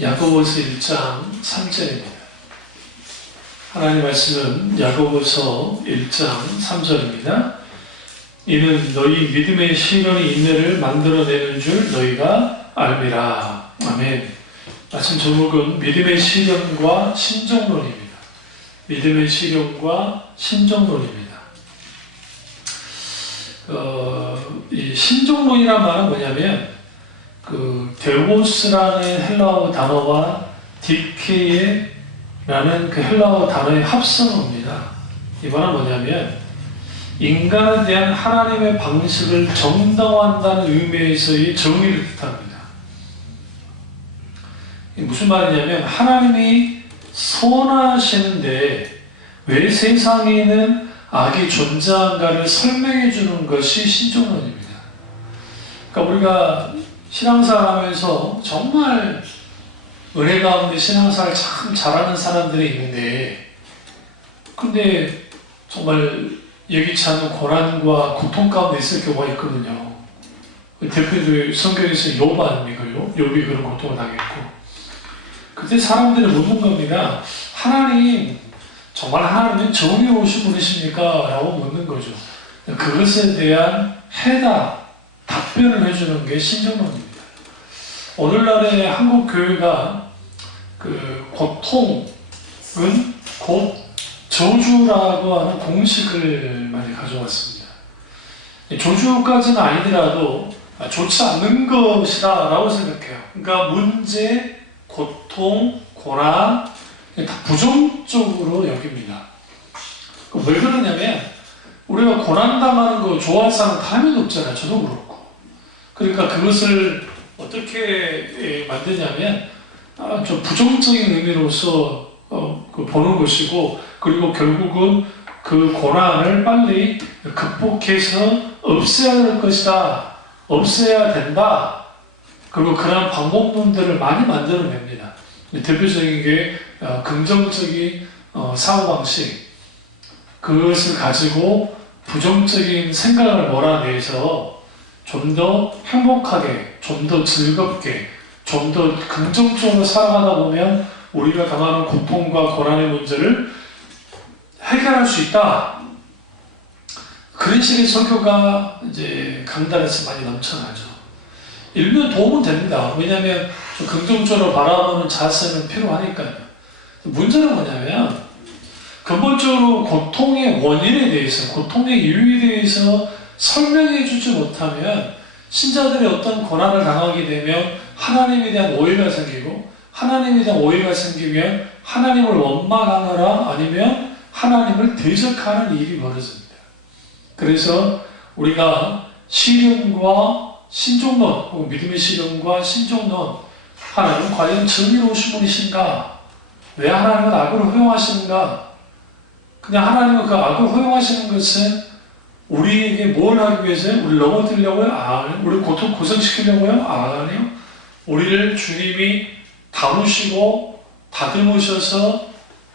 야고보서 1장 3절입니다. 하나님 말씀은 야고보서 1장 3절입니다. 이는 너희 믿음의 시련이 인내를 만들어내는 줄 너희가 알미라. 아멘. 말씀 제목은 믿음의 시련과 신정론입니다. 믿음의 시련과 신정론입니다. 이 신정론이란 말은 뭐냐면 데오스라는 헬라어 단어와 디케이라는 그 헬라어 단어의 합성어입니다. 이 말은 뭐냐면 인간에 대한 하나님의 방식을 정당화한다는 의미에서의 정의를 뜻합니다. 무슨 말이냐면 하나님이 선하시는데 왜 세상에는 악이 존재한가를 설명해 주는 것이 신정론입니다. 그러니까 우리가 신앙생활 하면서 정말 은혜 가운데 신앙생활 참 잘하는 사람들이 있는데, 근데 정말 예기치 않은 고난과 고통 가운데 있을 경우가 있거든요. 대표적으로 성경에서 욥 아닙니까? 욥이 그런 고통을 당했고, 그때 사람들이 묻는 겁니다. 하나님, 정말 하나님은 정의로우신 분이십니까? 라고 묻는 거죠. 그것에 대한 답변을 해주는 게 신정론입니다. 오늘날의 한국 교회가 고통은 곧 저주라고 하는 공식을 많이 가져왔습니다. 저주까지는 아니더라도 좋지 않는 것이다 라고 생각해요. 그러니까 문제, 고통, 고난 다 부정적으로 여깁니다. 왜 그러냐면 우리가 고난당하는 거 좋아할 사람 다음에도 없잖아요. 저도 그렇고. 그러니까 그것을 어떻게 만드냐면 좀 부정적인 의미로서 보는 것이고, 그리고 결국은 그 고난을 빨리 극복해서 없애야 될 것이다, 없애야 된다, 그리고 그런 방법론들을 많이 만들어냅니다. 대표적인 게 긍정적인 사고방식, 그것을 가지고 부정적인 생각을 몰아내서 좀 더 행복하게, 좀 더 즐겁게, 좀 더 긍정적으로 살아가다 보면 우리가 당하는 고통과 고난의 문제를 해결할 수 있다. 그런 식의 설교가 이제 강단에서 많이 넘쳐나죠. 일면 도움은 됩니다. 왜냐하면 좀 긍정적으로 바라보는 자세는 필요하니까요. 문제는 뭐냐면 근본적으로 고통의 원인에 대해서, 고통의 이유에 대해서 설명해 주지 못하면 신자들이 어떤 고난을 당하게 되면 하나님에 대한 오해가 생기고, 하나님에 대한 오해가 생기면 하나님을 원망하거나 아니면 하나님을 대적하는 일이 벌어집니다. 그래서 우리가 시련과 신정론, 혹은 믿음의 시련과 신정론, 하나님은 과연 정의로우신 분이신가? 왜 하나님은 악을 허용하시는가? 그냥 하나님은 그 악을 허용하시는 것은 우리에게 뭘 하기 위해서요? 우리를 넘어뜨리려고요? 아니요. 우리를 고생시키려고요? 아니요. 우리를 주님이 다루시고 다듬으셔서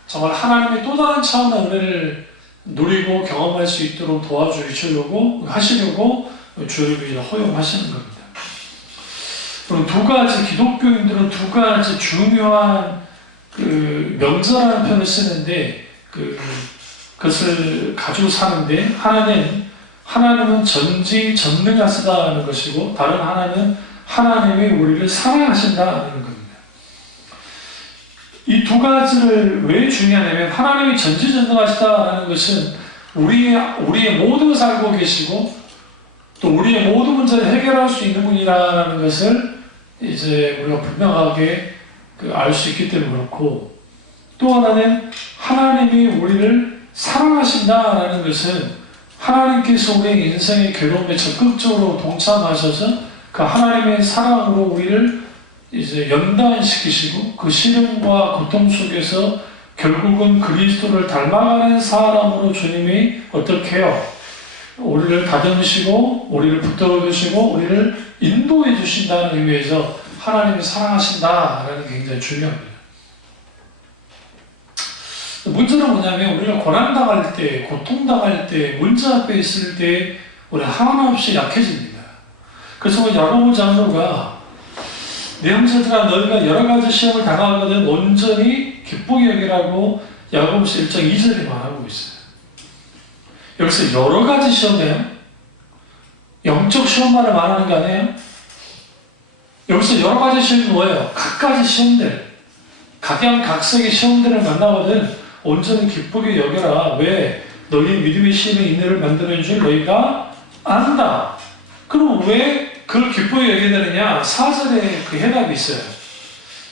정말 하나님의 또 다른 차원의 은혜를 누리고 경험할 수 있도록 도와주시려고 하시려고 주님이 허용하시는 겁니다. 그럼 두 가지, 기독교인들은 두 가지 중요한 명제라는 표현을 쓰는데 그것을 가지고 사는데, 하나님은 전지전능하시다는 것이고, 다른 하나는 하나님이 우리를 사랑하신다는 겁니다. 이 두 가지를 왜 중요하냐면, 하나님이 전지전능하시다는 것은 우리의 모든 것을 알고 계시고, 또 우리의 모든 문제를 해결할 수 있는 분이라는 것을 이제 우리가 분명하게 알 수 있기 때문에 그렇고, 또 하나는 하나님이 우리를 사랑하신다라는 것은 하나님께서 우리의 인생의 괴로움에 적극적으로 동참하셔서 그 하나님의 사랑으로 우리를 이제 연단시키시고, 그 시련과 고통 속에서 결국은 그리스도를 닮아가는 사람으로 주님이 어떻게 해요? 우리를 다듬으시고, 우리를 붙들어주시고, 우리를 인도해 주신다는 의미에서 하나님이 사랑하신다라는 게 굉장히 중요합니다. 문제는 뭐냐면 우리가 고난당할 때, 고통당할 때, 문제 앞에 있을 때 우리 하나없이 약해집니다. 그래서 야고보 장로가 내 형제들아 너희가 여러 가지 시험을 당하거든 온전히 기쁘게 여기라고 야고보서 1장 2절에 말하고 있어요. 여기서 여러 가지 시험이에요. 영적 시험만을 말하는 게 아니에요. 여기서 여러 가지 시험이 뭐예요? 각가지 시험들, 각양각색의 시험들을 만나거든 온전히 기쁘게 여겨라. 왜? 너희 믿음의 시험에 인내를 만드는 줄 너희가 안다. 그럼 왜 그걸 기쁘게 여겨야 되느냐? 4절에 그 해답이 있어요.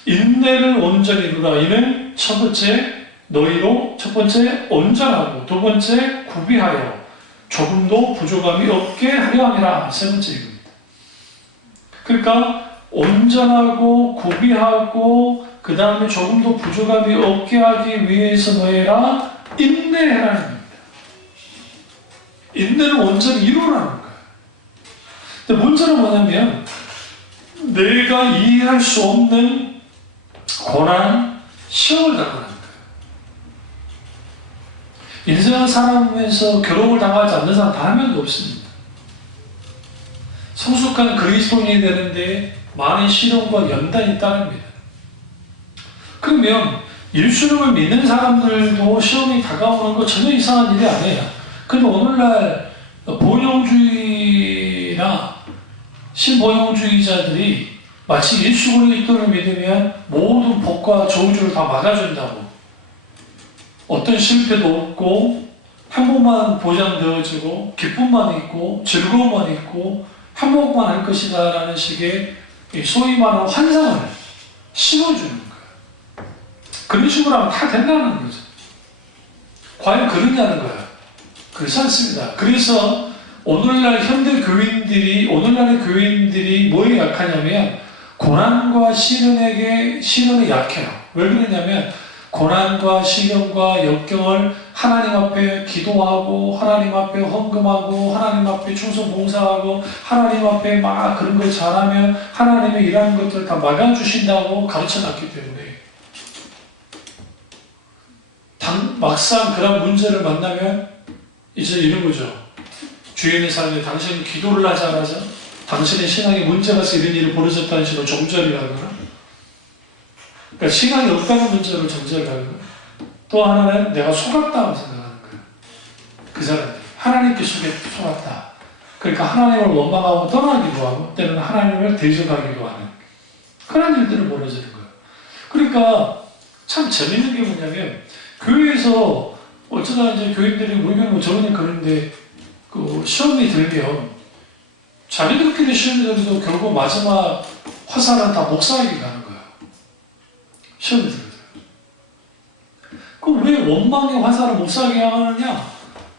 인내를 온전히 이루라. 이는 첫 번째 너희로 첫 번째 온전하고 두 번째 구비하여 조금도 부족함이 없게 하려 함이라. 세 번째 이겁니다. 그러니까 온전하고 구비하고 그 다음에 조금도 부족함이 없게 하기 위해서 뭐해라? 인내해라는 겁니다. 인내를 온전히 이루라는 거예요. 근데 문제는 뭐냐면 내가 이해할 수 없는 고난, 시험을 당하는 거예요. 인생을 살아가면서 괴로움을 당하지 않는 사람 단 한 명도 없습니다. 성숙한 그리스도인이 되는데 많은 시련과 연단이 따릅니다. 그러면 예수님을 믿는 사람들도 시험이 다가오는 거 전혀 이상한 일이 아니에요. 근데 오늘날 본영주의나 신본영주의자들이 마치 예수 그리스도를 믿으면 모든 복과 저주를 다 막아준다고, 어떤 실패도 없고 행복만 보장되어지고 기쁨만 있고 즐거움만 있고 행복만 할 것이다 라는 식의 소위 말하는 환상을 심어주는 거예요. 그런 식으로 하면 다 된다는 거죠. 과연 그러냐는 거예요. 그렇지 않습니다. 그래서 오늘날의 교인들이 뭐에 약하냐면 고난과 시련에 약해요. 왜 그러냐면 고난과 시련과 역경을 하나님 앞에 기도하고 하나님 앞에 헌금하고 하나님 앞에 충성 봉사하고 하나님 앞에 막 그런 걸 잘하면 하나님의 일하는 것들을 다 막아주신다고 가르쳐놨기 때문에 막상 그런 문제를 만나면 이제 이런 거죠. 주위에 있는 사람이 당신이 기도를 하지 않아서 당신의 신앙에 문제가 있어서 이런 일이 벌어졌다는 식으로 정죄하거나, 그러니까 신앙이 없다는 문제로 정죄하거나, 또 하나는 내가 속았다고 생각하는 거예요. 그 사람들 하나님께 속았다. 그러니까 하나님을 원망하고 떠나기도 하고 때로는 하나님을 대적하기도 하는 그런 일들을 벌어지는 거예요. 그러니까 참 재밌는 게 뭐냐면 교회에서 어쩌다 이제 교인들이 우리 교회는 저번에 그런데 그 시험이 들면 자기들끼리 시험이 들어도 결국 마지막 화살은 다 목사에게 가는 거예요. 시험이 들어도. 그럼 왜 원망의 화살을 목사에게 하느냐?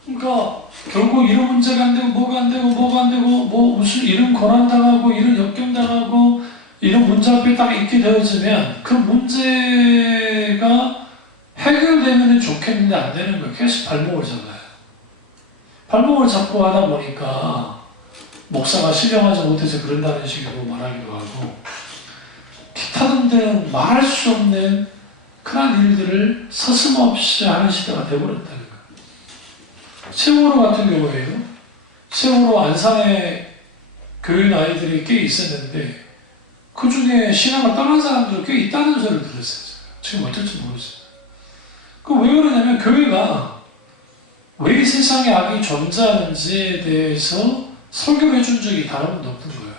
그러니까 결국 이런 문제가 안 되고 뭐가 안 되고 뭐 무슨 이런 고난 당하고 이런 역경 당하고 이런 문제 앞에 딱 있게 되어지면 그 문제가 해결되면 좋겠는데 안 되는 거예요. 계속 발목을 잡아요. 발목을 잡고 하다 보니까 목사가 신령하지 못해서 그런다는 식으로 말하기도 하고 기타 등등 말할 수 없는 그런 일들을 서슴없이 하는 시대가 되어버렸다는 거예요. 세월호 같은 경우에요. 세월호 안산에 교인 아이들이 꽤 있었는데 그 중에 신앙을 떠난 사람들이 꽤 있다는 소리를 들었어요. 지금 어떨지 모르겠어요. 그 왜 그러냐면 교회가 왜 이 세상에 악이 존재하는지에 대해서 설교를 해준 적이 다른 번도 없던 거예요.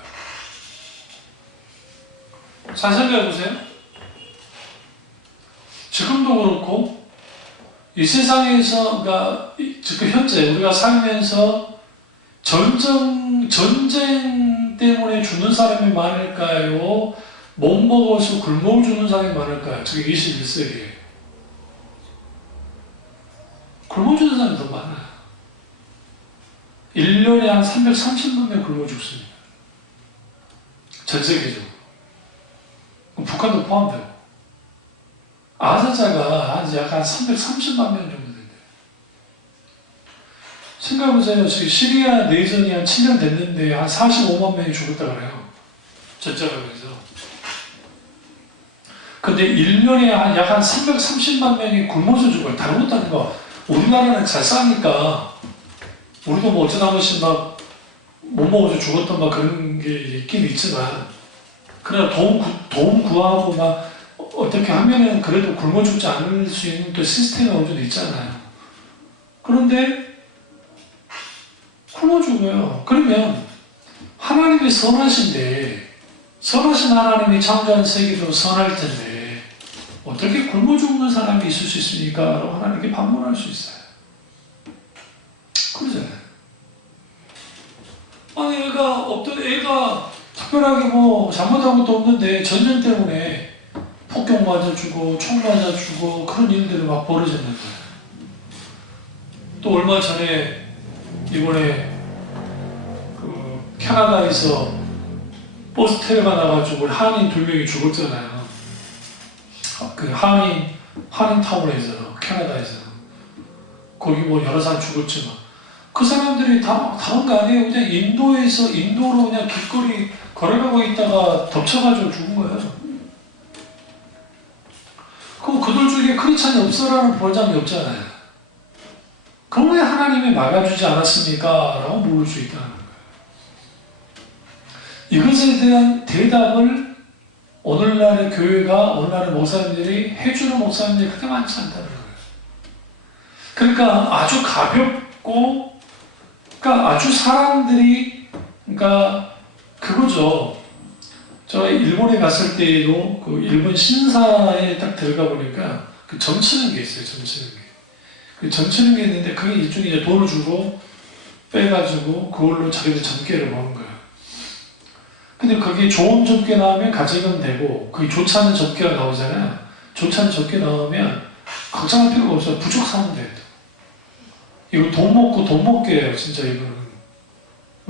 잘 생각해 보세요. 지금도 그렇고 이 세상에서 그러니까 지금 현재 우리가 살면서 전쟁 때문에 죽는 사람이 많을까요? 못 먹어서 굶어 죽는 사람이 많을까요? 저게 21세기에 굶어 죽는 사람이 더 많아요. 1년에 한 330만 명 굶어 죽습니다. 전 세계적으로. 북한도 포함되고. 아사자가 한 약 330만 명 정도 된대요. 생각해보세요. 지금 시리아 내전이 한 7년 됐는데 한 45만 명이 죽었다 그래요. 전자가면서. 근데 1년에 약 한 330만 명이 굶어서 죽어요. 다른 것도 아니고 우리나라는 잘 싸니까 우리도 뭐 어쩌다 한 번씩 막 못 먹어서 죽었던 막 그런 게 있긴 있지만 그러나 도움 구하고 막 어떻게 하면은 그래도 굶어 죽지 않을 수 있는 또 시스템이 어느 정도 있잖아요. 그런데 굶어 죽어요. 그러면 하나님이 선하신데, 선하신 하나님이 창조한 세계도 선할 텐데 어떻게 굶어 죽는 사람이 있을 수 있습니까? 라고 하나님께 반문할 수 있어요. 그러잖아요. 아니, 애가 특별하게 뭐 잘못한 것도 없는데 전쟁 때문에 폭격 맞아주고 총 맞아주고 그런 일들이 막 벌어졌는 거예요. 또 얼마 전에 이번에 그 캐나다에서 버스 테러가 나가지고 한인 2명이 죽었잖아요. 그 한인타운에서, 캐나다에서. 거기 뭐 여러 사람 죽었지만 그 사람들이 다른 거 아니에요. 그냥 인도로 그냥 길거리 걸어가고 있다가 덮쳐가지고 죽은 거예요. 그럼 그들 중에 크리스찬이 없어라는 보장이 없잖아요. 그럼 왜 하나님이 막아주지 않았습니까? 라고 물을 수 있다는 거예요. 이것에 대한 대답을 오늘날의 교회가, 오늘날의 목사님들이 해주는 목사님들이 그렇게 많지 않다는 거예요. 그러니까 아주 가볍고, 그러니까 아주 사람들이, 그러니까 그거죠. 저 일본에 갔을 때에도 그 일본 신사에 딱 들어가 보니까 그 점치는 게 있어요. 점치는 게. 그 점치는 게 있는데 그게 일종의 이제 돈을 주고 빼가지고 그걸로 자기들 점괘를 먹는 거예요. 근데 그게 좋은 점괘 나오면 가져가면 되고, 그게 좋지 않은 점괘가 나오잖아요. 좋지 않은 점괘 나오면 걱정할 필요가 없어요. 무조건 사면 돼요. 이거 돈 먹게예요. 진짜 이거는.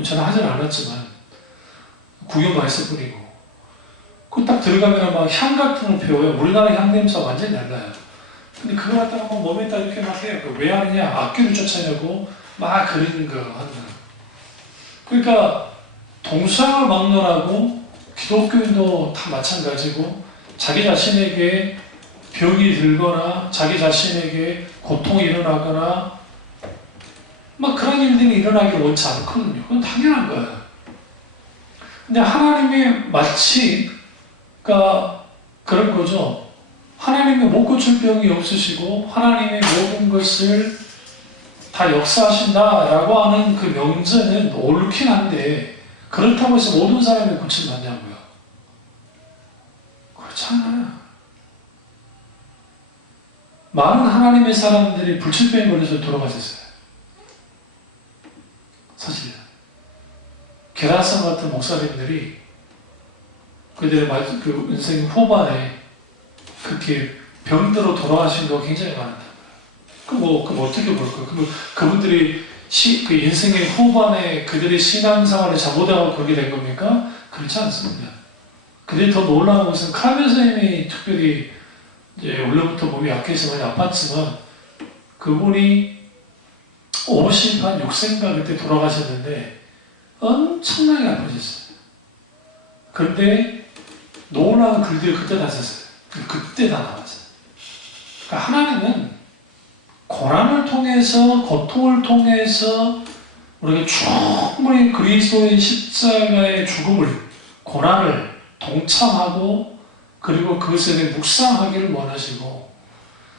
저는 하진 않았지만 구경만 했을 뿐이고. 그 딱 들어가면 막 향 같은 걸 피워요. 우리나라 향 냄새가 완전히 달라요. 근데 그거 갖다가 막 몸에다 이렇게 막 해요. 왜 하느냐? 악귀를 쫓아내고 막 그리는 거 하는 거예요. 그러니까 동상을 막론하고 기독교인도 다 마찬가지고 자기 자신에게 병이 들거나 자기 자신에게 고통이 일어나거나 막 그런 일들이 일어나길 원치 않거든요. 그건 당연한 거예요. 근데 하나님이 마치 그러니까 그런 거죠. 하나님이 못 고칠 병이 없으시고 하나님의 모든 것을 다 역사하신다라고 하는 그 명제는 옳긴 한데 그렇다고 해서 모든 사람이 고침받냐고요? 그렇지 않아요. 많은 하나님의 사람들이 불치병에 걸려서 돌아가셨어요. 사실 계란성 같은 목사님들이 그들의 그 인생 후반에 그렇게 병들어 돌아가신 경우가 굉장히 많다. 그럼 어떻게 볼까요? 그분들이 그 인생의 후반에 그들의 신앙생활을 잘못하고 그렇게 된 겁니까? 그렇지 않습니다. 그들이 더 놀라운 것은 카르멘 선생님이 특별히 이제 원래부터 몸이 약해서 많이 아팠지만 그분이 56세 6세인가 그때 돌아가셨는데 엄청나게 아프셨어요. 그런데 놀라운 글들이 그때 다 썼어요. 그때 다 나왔어요. 그러니까 하나님은 고난을 통해서, 고통을 통해서 우리가 충분히 그리스도의 십자가의 죽음을, 고난을 동참하고 그리고 그것에 대해 묵상하기를 원하시고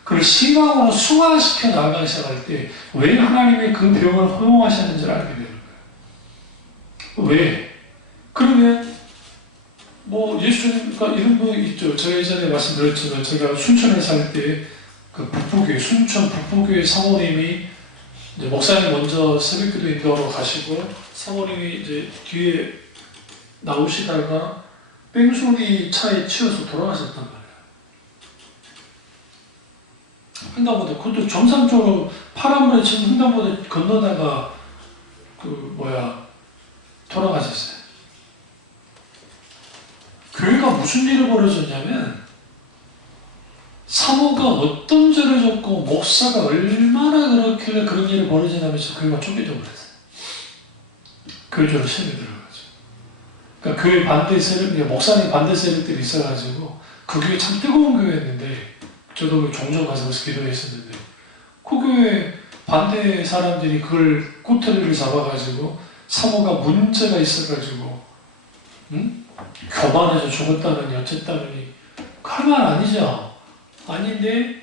그걸 신앙으로 승화시켜 나가셔갈 때 왜 하나님이 그 병을 허용하셨는지를 알게 되는 거예요. 왜? 그러면 뭐 예수님, 그러니까 이런 거 있죠. 제가 예전에 말씀드렸지만 제가 순천에 살 때 그 북부교회, 순천 북부교회 사모님이 이제 목사님 먼저 새벽기도 인도하러 가시고 사모님이 이제 뒤에 나오시다가 뺑소니 차에 치여서 돌아가셨단 말이에요. 횡단보도, 그것도 정상적으로 파란불에 지금 횡단보도 건너다가 돌아가셨어요. 교회가 무슨 일이 벌어졌냐면 사모가 어떤 죄를 졌고 목사가 얼마나 그렇길래 그런 일이 벌어지냐면서 교회가 쫓겨져 버렸어요. 교회적으로 시험에 들어가죠. 그러니까 교회 반대 세력, 목사님 반대 세력들이 있어가지고 그 교회 참 뜨거운 교회였는데 저도 종종 가서 기도했었는데 그 교회 반대 사람들이 그걸 꼬투리를 잡아가지고 사모가 문제가 있어가지고 교만해서 죽었다느니 어쨌다느니 할 말 아니죠. 아닌데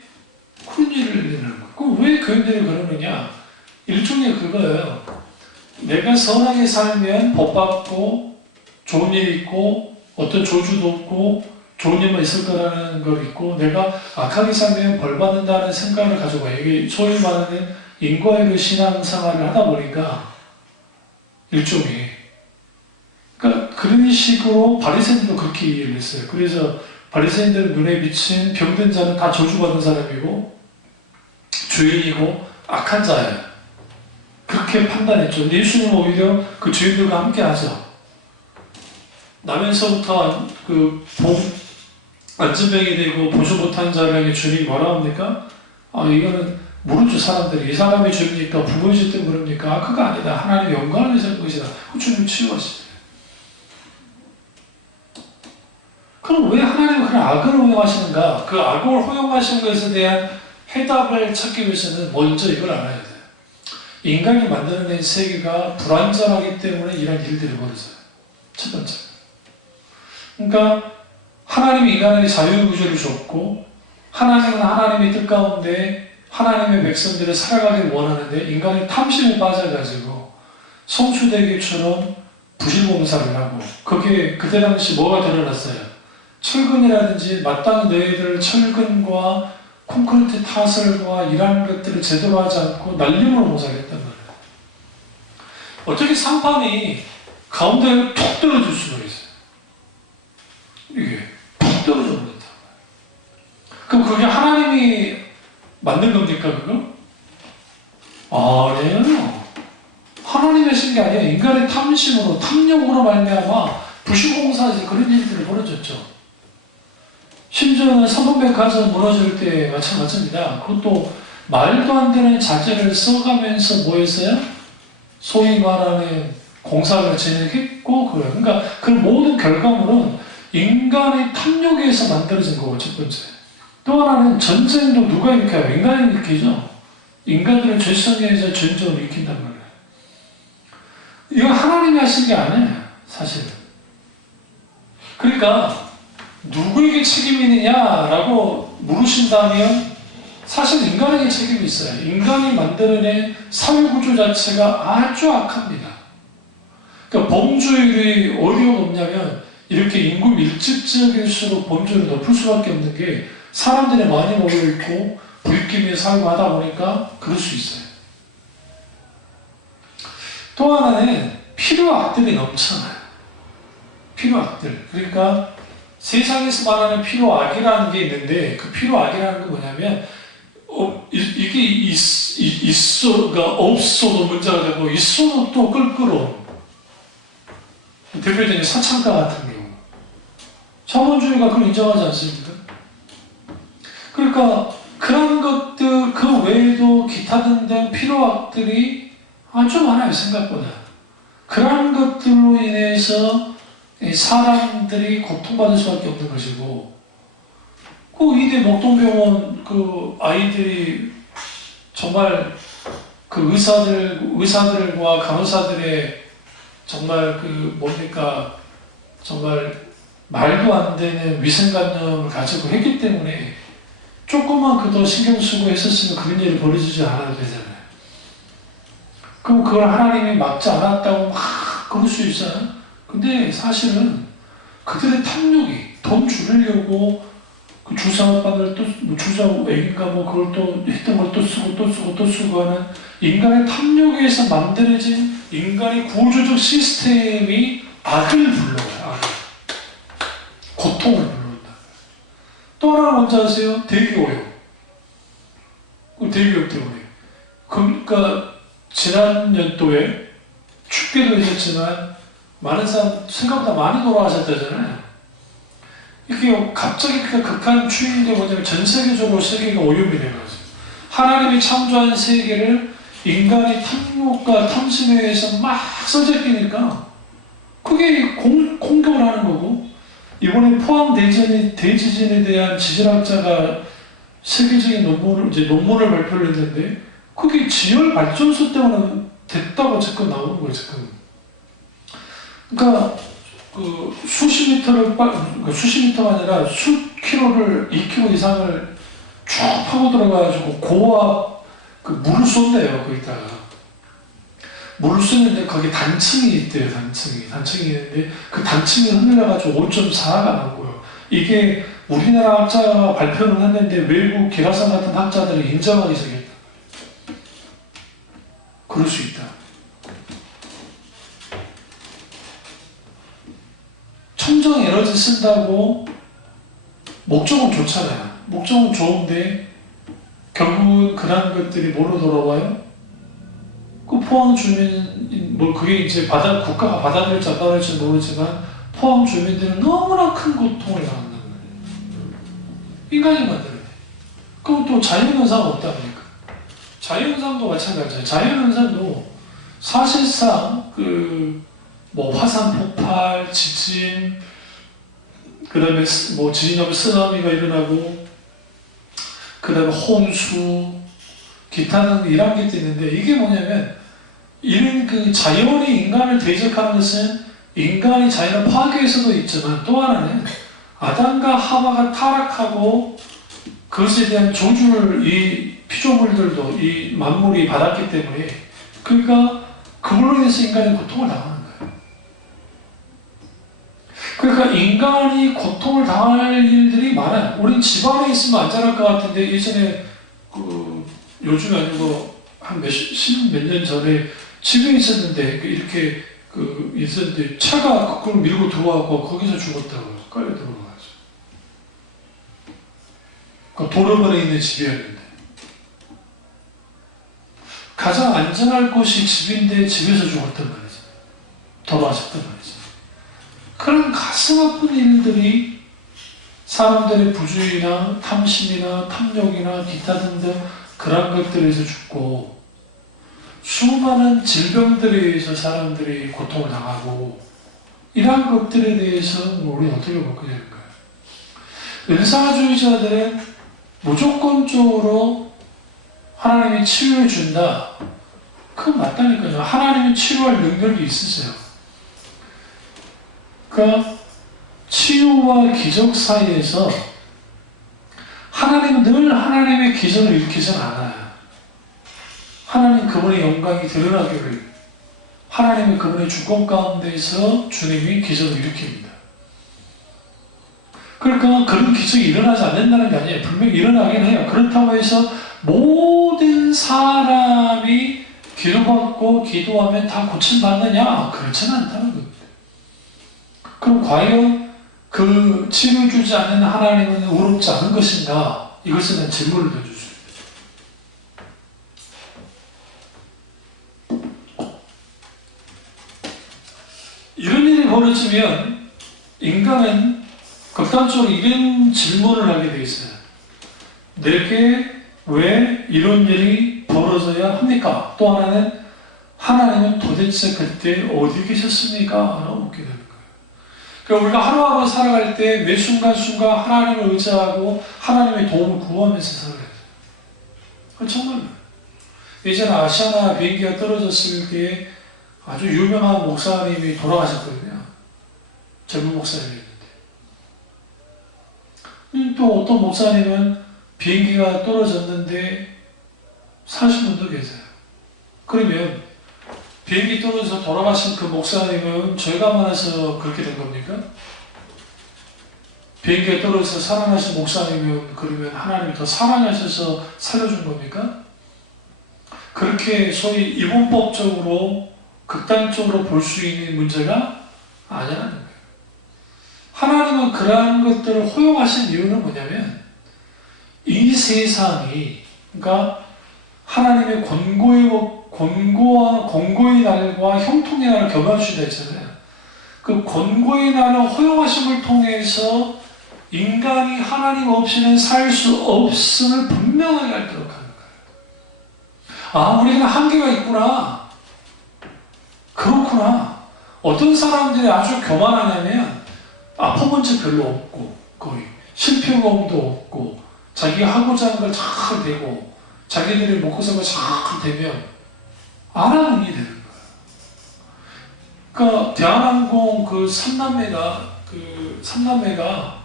그런 일을 내는 거예요. 그럼 왜 교인들이 그러느냐? 일종의 그거예요. 내가 선하게 살면 복받고 좋은 일이 있고 어떤 조주도 없고 좋은 일만 있을 거라는 걸 있고, 내가 악하게 살면 벌 받는다는 생각을 가지고 와요. 이게 소위 말하는 인과의 신앙생활을 하다 보니까 일종의, 그러니까 그런 식으로 바리새인들도 그렇게 이해를 했어요. 그래서 바리새인들 눈에 비친 병든 자는 다 저주받은 사람이고 죄인이고 악한 자예요. 그렇게 판단했죠. 예수님은 오히려 그 죄인들과 함께 하죠. 나면서부터 안전병이 되고 보지 못한 자에게 주님이 뭐라 합니까? 이거는 모르죠. 사람들이 이 사람의 죄입니까? 부모의 죄 때문에 그럽니까? 그거 아니다. 하나님의 영광을 위해서 한 것이다. 그 주님 치유하시죠. 그럼 왜 하나님은 그런 악을 허용하시는가? 그 악을 허용하신 것에 대한 해답을 찾기 위해서는 먼저 이걸 알아야 돼요. 인간이 만들어낸 세계가 불완전하기 때문에 이런 일들이 벌어져요. 첫 번째. 그러니까 하나님이 인간에게 자유구조를 줬고, 하나님은 하나님의 뜻 가운데 하나님의 백성들을 살아가길 원하는데, 인간이 탐심에 빠져가지고 성수대교처럼 부실봉사를 하고, 거기에 그때 당시 뭐가 드러났어요? 철근이라든지 마땅히 너희들 철근과 콘크리트 타설과 이러한 것들을 제대로 하지 않고 날림으로 봉사를 했단 말이에요. 어떻게 상판이 가운데에 툭 떨어질 수가 있어요? 이게 툭 떨어져 버렸다. 그럼 그게 하나님이 만든 겁니까, 그거? 아니에요. 하나님이 하신 게 아니에요. 인간의 탐심으로, 탐욕으로 말미암아 부실공사에서 그런 일들이 벌어졌죠. 심지어는 삼성백화점 무너질 때 마찬가지입니다. 그것도 말도 안 되는 자재를 써가면서 뭐 했어요? 소위 말하는 공사를 진행했고, 그러니까 그 모든 결과물은 인간의 탐욕에 의해서 만들어진 거고, 첫 번째. 또 하나는 전쟁도 누가 일으켜요? 인간이 일으키죠. 인간들은 죄성에 의해서 전쟁을 일으킨단 말이에요. 이건 하나님이 하신 게 아니에요, 사실은. 그러니까 누구에게 책임이 있느냐라고 물으신다면 사실 인간에게 책임이 있어요. 인간이 만들어낸 사회구조 자체가 아주 악합니다. 그러니까 범죄율이 어디가 높냐면, 이렇게 인구 밀집지역일수록 범죄율이 높을 수밖에 없는 게 사람들이 많이 모여있고 불기미에 살고 하다 보니까 그럴 수 있어요. 또 하나는 필요악들이 넘쳐나요. 필요악들. 그러니까 세상에서 말하는 필요악이라는 게 있는데, 그 필요악이라는 건 뭐냐면, 이게 있어가 없어도 문제가 되고, 있어도 또 끌끌어. 대표적인 사창가 같은 경우. 자본주의가 그걸 인정하지 않습니까? 그러니까 그런 것들, 그 외에도 기타 등등 필요악들이 아주 많아요, 생각보다. 그런 것들로 인해서 사람들이 고통받을 수밖에 없는 것이고, 그 이대 목동병원 그 아이들이 정말 그 의사들과 간호사들의 정말 그 뭡니까, 정말 말도 안 되는 위생관념을 가지고 했기 때문에 조금만 그더 신경 쓰고 했었으면 그런 일이 벌어지지 않아도 되잖아요. 그럼 그걸 하나님이 막지 않았다고 막 그럴 수 있어요. 근데 사실은 그들의 탐욕이 돈 줄이려고 그 주사바늘 또 주사 애기가 그걸 또 했던 걸 또 쓰고 하는 인간의 탐욕에 의해서 만들어진 인간의 구조적 시스템이 악을 불러와요. 악을. 고통을 불러온다. 또 하나 먼저 아세요? 대기오염. 대기오염 때문에. 그러니까 지난 연도에 춥게도 있었지만 많은 사람 생각보다 많이 돌아가셨다잖아요. 이게 갑자기 그 극한 추위인데 뭐냐면 전 세계적으로 세계가 오염이 된 거죠. 하나님이 창조한 세계를 인간의 탐욕과 탐심에 의해서 막 써제끼니까 그게 공격을 하는 거고, 이번에 포항 대지진에 대한 지질학자가 세계적인 논문을 발표를 했는데, 그게 지열 발전소 때문에 됐다고 지금 나오는 거예요, 지금. 그러니까 수십 미터가 아니라 수 킬로를 2km 이상을 쭉 파고 들어가가지고 고압 물을 쏜대요. 거기다가 물을 쏘는데 거기 단층이 있대요. 단층이 있는데 그 단층이 흔들려가지고 5.4가 나오고요. 이게 우리나라 학자가 발표는 했는데 외국 기라산 같은 학자들이 인정하기 시작했다. 그럴 수 있다. 청정 에너지 쓴다고 목적은 좋잖아요. 목적은 좋은데 결국은 그런 것들이 뭐로 돌아와요? 그 포항 주민, 그게 이제 국가가 받아들일지 안 받아들일지 모르지만 포항 주민들은 너무나 큰 고통을 당한단 말이에요. 인간이 만들어야 돼. 그럼 또 자연현상 없답니까? 자연현상도 마찬가지예요. 자연현상도 사실상 화산 폭발, 지진, 그 다음에 지진하면 쓰나미가 일어나고, 그 다음에 홍수, 기타는 이런 게 있는데, 이게 뭐냐면, 이런 자연이 인간을 대적하는 것은 인간이 자연을 파괴할 수도 있지만, 또 하나는 아담과 하와가 타락하고, 그것에 대한 저주를 이 피조물들도 이 만물이 받았기 때문에, 그러니까 그걸로 인해서 인간이 고통을 당하는 거예요. 그러니까 인간이 고통을 당할 일들이 많아요. 우린 집안에 있으면 안 자랄 것 같은데 예전에 요즘 아니고 한 몇 년 전에 집에 있었는데 이렇게 있었는데 차가 거꾸로 밀고 들어와서 거기서 죽었다고요. 깔려 들어가서. 도로변에 있는 집이었는데 가장 안전할 곳이 집인데 집에서 죽었단 말이죠. 돌아가셨단 말이죠. 그런 가슴 아픈 일들이 사람들의 부주의나 탐심이나 탐욕이나 기타 등등 그런 것들에서 죽고 수많은 질병들에 의해서 사람들이 고통을 당하고 이러한 것들에 대해서 우리는 어떻게 먹게 되는 거예요? 은사주의자들은 무조건적으로 하나님이 치유해 준다. 그건 맞다니까요. 하나님이 치유할 능력이 있으세요. 그러니까 치유와 기적 사이에서 하나님은 늘 하나님의 기적을 일으키진 않아요. 하나님 그분의 영광이 드러나기를 하나님은 그분의 주권 가운데서 주님이 기적을 일으킵니다. 그러니까 그런 기적이 일어나지 않는다는 게 아니에요. 분명히 일어나긴 해요. 그렇다고 해서 모든 사람이 기도받고 기도하면 다 고침받느냐? 그렇지는 않다는 겁니다. 그럼 과연 그 치료 주지 않는 하나님은 의롭지 않은 것인가? 이것에 대한 질문을 던져줍니다. 이런 일이 벌어지면 인간은 극단적으로 이런 질문을 하게 돼 있어요. 내게 왜 이런 일이 벌어져야 합니까? 또 하나는 하나님은 도대체 그때 어디 계셨습니까? 라고 묻게 되는 거예요. 그러니까 우리가 하루하루 살아갈 때 매 순간순간 하나님을 의지하고 하나님의 도움을 구하면서 살아야 돼요. 정말로. 예전에 아시아나 비행기가 떨어졌을 때에 아주 유명한 목사님이 돌아가셨거든요. 젊은 목사님이었는데. 또 어떤 목사님은 비행기가 떨어졌는데 사신 분도 계세요. 그러면 비행기 떨어져서 돌아가신 그 목사님은 죄가 많아서 그렇게 된 겁니까? 비행기가 떨어져서 살아나신 목사님은 그러면 하나님이 더 사랑하셔서 살려준 겁니까? 그렇게 소위 이분법적으로 극단적으로 볼 수 있는 문제가 아니라는 거예요. 하나님은 그러한 것들을 허용하신 이유는 뭐냐면 이 세상이 그러니까 하나님의 권고의 날과 형통의 날을 겸해주시다 했잖아요. 그 권고의 날을 허용하심을 통해서 인간이 하나님 없이는 살 수 없음을 분명하게 알도록 하는 거예요. 아, 우리는 한계가 있구나. 그렇구나. 어떤 사람들이 아주 교만하냐면 아파본 적 별로 없고 거의 실패 경험도 없고 자기가 하고자 하는 걸 잘 되고 자기들이 먹고 사는 걸 잘 되면 안 하는 일이 되는 거예요. 그러니까 대한항공 삼남매가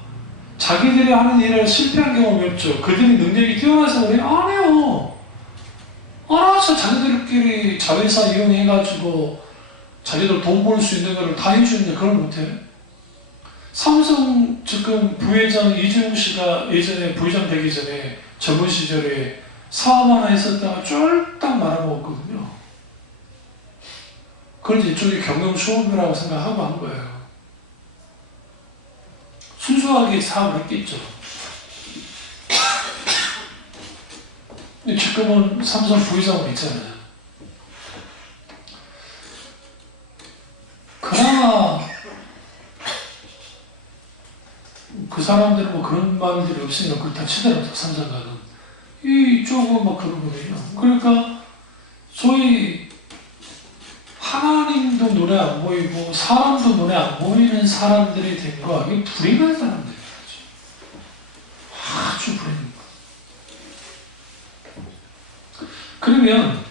자기들이 하는 일을 실패한 경험이 없죠. 그들이 능력이 뛰어나서 그래? 안 해요. 알아서 자기들끼리 자회사 이용해가지고 자기들 돈 벌 수 있는 거를 다 해주는데 그걸 못해. 삼성 지금 부회장 이재용 씨가 예전에 부회장 되기 전에 젊은 시절에 사업 하나 했었다가 쫄딱 말아먹었거든요. 그걸 이쪽에 경영수업이라고 생각하고 한 거예요. 순수하게 사업을 했겠죠. 근데 지금은 삼성 부회장으로 있잖아요. 그나마 그 사람들은 뭐 그런 마음들이 없으니까 그걸 다 치더라고요. 삼성가는. 이쪽은 막 그러거든요. 그러니까 소위 하나님도 눈에 안 보이고 사람도 눈에 안 보이는 사람들이 된 거, 이게 불행한 사람들이죠. 아주 불행한 거. 그러면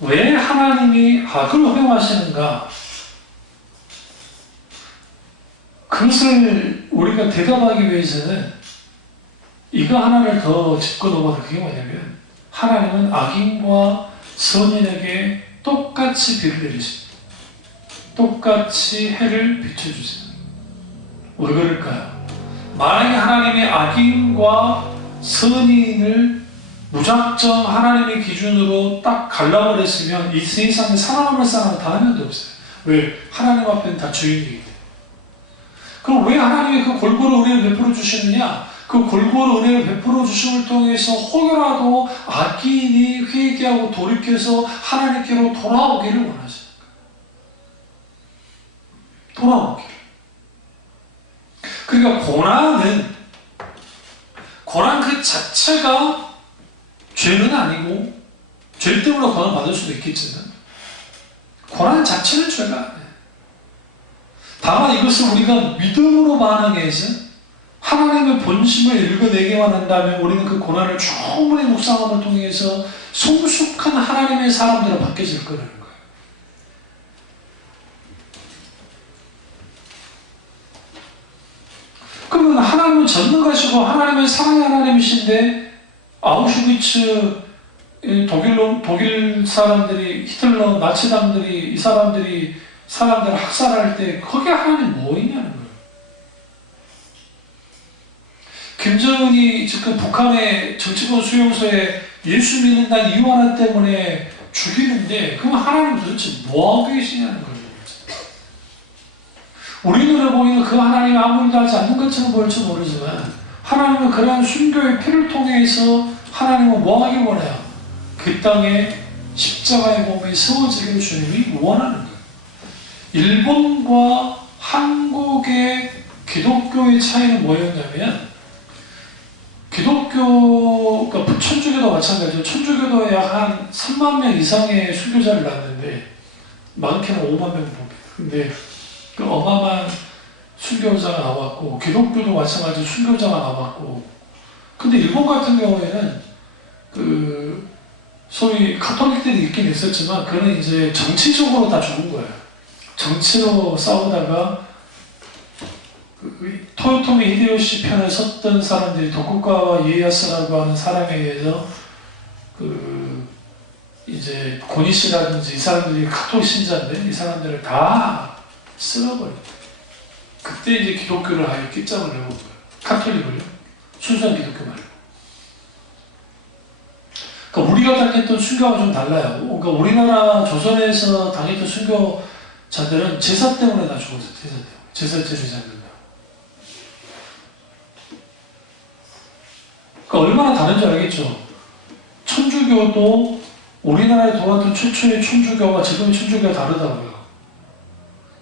왜 하나님이 악을 허용하시는가? 그것을 우리가 대답하기 위해서는 이거 하나를 더 짚고 넘어가서 그게 뭐냐면, 하나님은 악인과 선인에게 똑같이 비를 내리십니다. 똑같이 해를 비춰주세요. 왜 그럴까요? 만약에 하나님이 악인과 선인을 무작정 하나님의 기준으로 딱 갈라버렸으면 이 세상에 살아남을 사람은 단 한 명도 없어요. 왜? 하나님 앞에는 다 주인이기 때문에. 그럼 왜 하나님이 그 골고루 은혜를 베풀어 주시느냐? 그 골고루 은혜를 베풀어 주심을 통해서 혹여라도 악인이 회개하고 돌이켜서 하나님께로 돌아오기를 원하십니다. 돌아오기를. 그러니까 고난 그 자체가 죄는 아니고, 죄 때문에 고난 받을 수도 있겠지만 고난 자체는 죄가 아니에요. 다만 이것을 우리가 믿음으로 반응해서 하나님의 본심을 읽어내기만 한다면 우리는 그 고난을 충분히 묵상함을 통해서 성숙한 하나님의 사람들로 바뀌어질 거라는 거예요. 그러면 하나님은 전능하시고 하나님은 사랑의 하나님이신데, 아우슈비츠 독일 사람들이, 히틀러 나치당들이 이 사람들을 학살할 때 거기에 하나님 뭐 있냐는 거예요. 김정은이 지금 북한의 정치권 수용소에 예수 믿는다는 이유 하나 때문에 죽이는데, 그럼 하나님 도대체 뭐 하고 계시냐는 거예요. 우리 눈에 보이는 그 하나님이 아무 일도 하지 않는 것처럼 보일지 모르지만, 하나님은 그러한 순교의 피를 통해서 하나님은 뭐 하길 원해요? 그 땅에 십자가의 몸이 세워지기를 주님이 원하는 거예요. 일본과 한국의 기독교의 차이는 뭐였냐면, 그러니까 천주교도 마찬가지죠. 천주교도에 약 한 3만 명 이상의 순교자를 낳았는데, 많게는 5만 명 봅니다. 근데 그 어마어마한 순교자가 나왔고, 기독교도 마찬가지로 순교자가 나왔고, 근데 일본 같은 경우에는 소위 카톨릭들이 있긴 있었지만, 그는 이제 정치적으로 다 죽은 거예요. 정치로 싸우다가 토요토미 히데요시 편에 섰던 사람들이 도쿠가와 이에야스라고 하는 사람에 의해서 이제 고니시라든지 이 사람들이 카톨릭 신자인데 이 사람들을 다 쓸어버려요. 그때 이제 기독교를 아예 깃장을 내고 거예요. 카톨릭을요. 순수한 기독교 말고. 그러니까 우리가 당했던 순교가 좀 달라요. 그러니까 우리나라 조선에서 당했던 순교자들은 제사 때문에 다 죽었어요. 제사 때문에. 제사죄를 잡는다. 그러니까 얼마나 다른지 알겠죠? 천주교도 우리나라에 돌아왔던 최초의 천주교와 지금의 천주교가 다르다고요.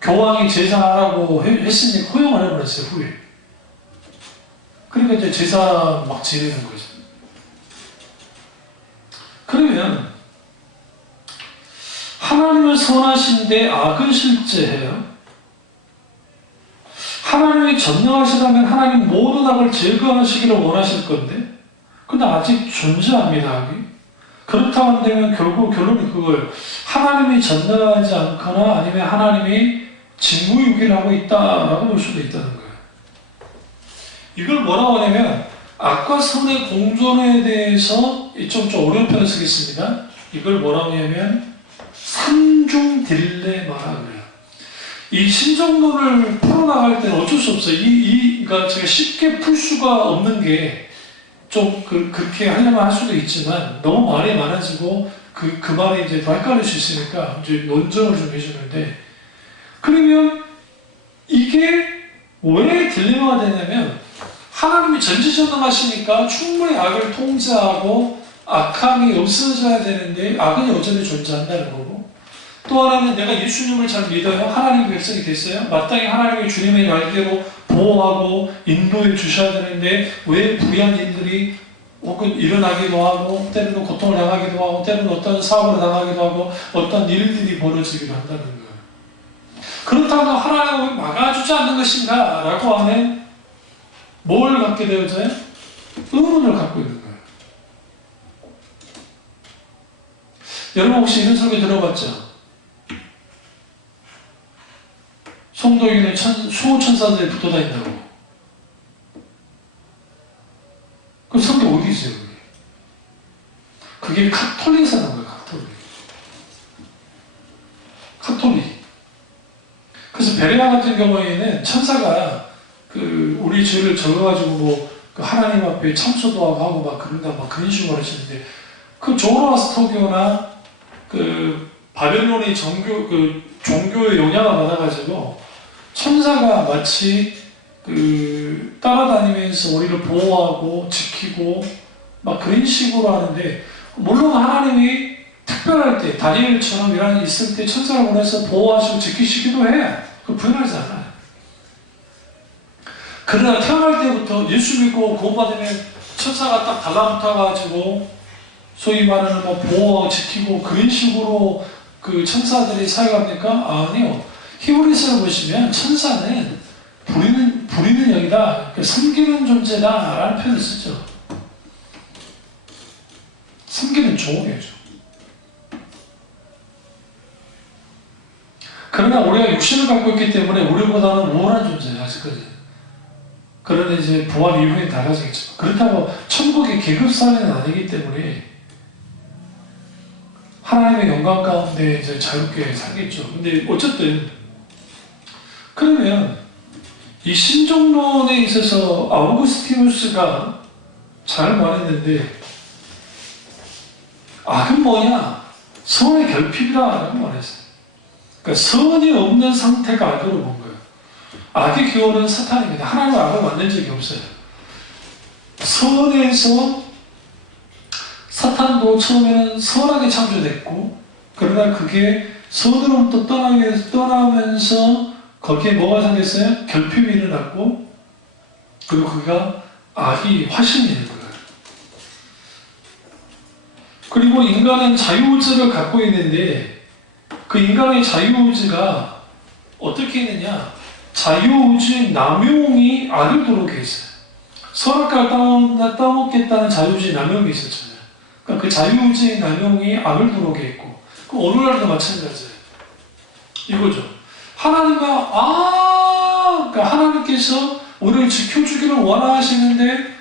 교황이 제사하라고 했으니까 허용을 해버렸어요, 후에. 그러니까 이제 제사 막 지내는 거죠. 그러면 하나님은 선하신데 악은 실제해요. 하나님이 전능하시다면 하나님 모든 악을 제거하시기를 원하실 건데, 근데 아직 존재합니다, 악이. 그렇다 한다면 결국 결론이 그걸 하나님이 전능하지 않거나 아니면 하나님이 직무유기를 하고 있다라고 볼 수도 있다는 거예요. 이걸 뭐라고 하냐면 악과 선의 공존에 대해서 좀 어려운 표현을 쓰겠습니다. 이걸 뭐라고 하냐면 삼중 딜레마라 그래요. 이 신정론을 풀어나갈 때는 어쩔 수 없어요. 그러니까 제가 쉽게 풀 수가 없는 게 좀 그렇게 하려면 할 수도 있지만 너무 말이 많아지고 그 말이 이제 더 헷갈릴 수 있으니까 이제 논정을 좀 해주는데, 그러면 이게 왜 딜레마가 되냐면 하나님이 전지전능하시니까 충분히 악을 통제하고 악함이 없어져야 되는데 악은 여전히 존재한다는 거고, 또 하나는 내가 예수님을 잘 믿어요. 하나님 백성이 됐어요. 마땅히 하나님의 주님의 날개로 보호하고 인도해 주셔야 되는데 왜 불의한 일들이 혹은 일어나기도 하고 때로는 고통을 당하기도 하고 때로는 어떤 사고를 당하기도 하고 어떤 일들이 벌어지기도 한다는 거예요. 그렇다고 하나님은 막아주지 않는 것인가? 라고 하는 뭘 갖게 되어져요? 의문을 갖고 있는 거예요. 여러분 혹시 이런 소리 들어봤죠? 성도에게는 수호천사들이 붙어 다닌다고. 그럼 성도 어디 있어요? 그게 카톨릭에서 나온 거예요. 카톨릭. 그래서 베레아 같은 경우에는 천사가 우리 죄를 적어가지고 그 하나님 앞에 참소도 하고 막 그런 식으로 하시는데, 그 조로아스터교나 바벨론의 종교의 영향을 받아가지고 천사가 마치 따라다니면서 우리를 보호하고 지키고 막 그런 식으로 하는데, 물론 하나님이 특별할 때 다니엘처럼 이런 있을 때 천사를 보내서 보호하시고 지키시기도 해요. 그 부인하지 않아요. 그러나 태어날 때부터 예수 믿고 구원받으면 천사가 딱 달라붙어가지고 소위 말하는 보호하고 지키고 그런 식으로 그 천사들이 사역합니까? 아니요. 히브리서를 보시면 천사는 부리는 영이다, 섬기는 존재다 라는 표현을 쓰죠. 섬기는 종이죠. 그러나 우리가 육신을 갖고 있기 때문에 우리보다는 우월한 존재예요, 아직까지. 그러나 이제 부활 이후에 달라지겠죠. 그렇다고 천국의 계급사회는 아니기 때문에 하나님의 영광 가운데 이제 자유롭게 살겠죠. 근데 어쨌든 그러면 이 신종론에 있어서 아우구스티누스가 잘 말했는데, 악은 뭐냐? 선의 결핍이라고 말했어요. 그러니까 선이 없는 상태가 악으로 본 거예요. 악의 기원은 사탄입니다. 하나님과 악을 만난 적이 없어요. 선에서 사탄도 처음에는 선하게 창조됐고, 그러나 그게 선으로부터 떠나면서 거기에 뭐가 생겼어요? 결핍이 일어났고, 그리고 그가 악이 화신이 되는 거예요. 그리고 인간은 자유의지를 갖고 있는데, 그 인간의 자유의지가 어떻게 있느냐? 자유의지 남용이 악을 도록해 있어요. 선악과를 따먹겠다는 자유의지 남용이 있었잖아요. 그러니까 그 자유의지 남용이 악을 도록해 있고, 그 어느 날도 마찬가지예요. 이거죠. 그러니까 하나님께서 우리를 지켜주기를 원하시는데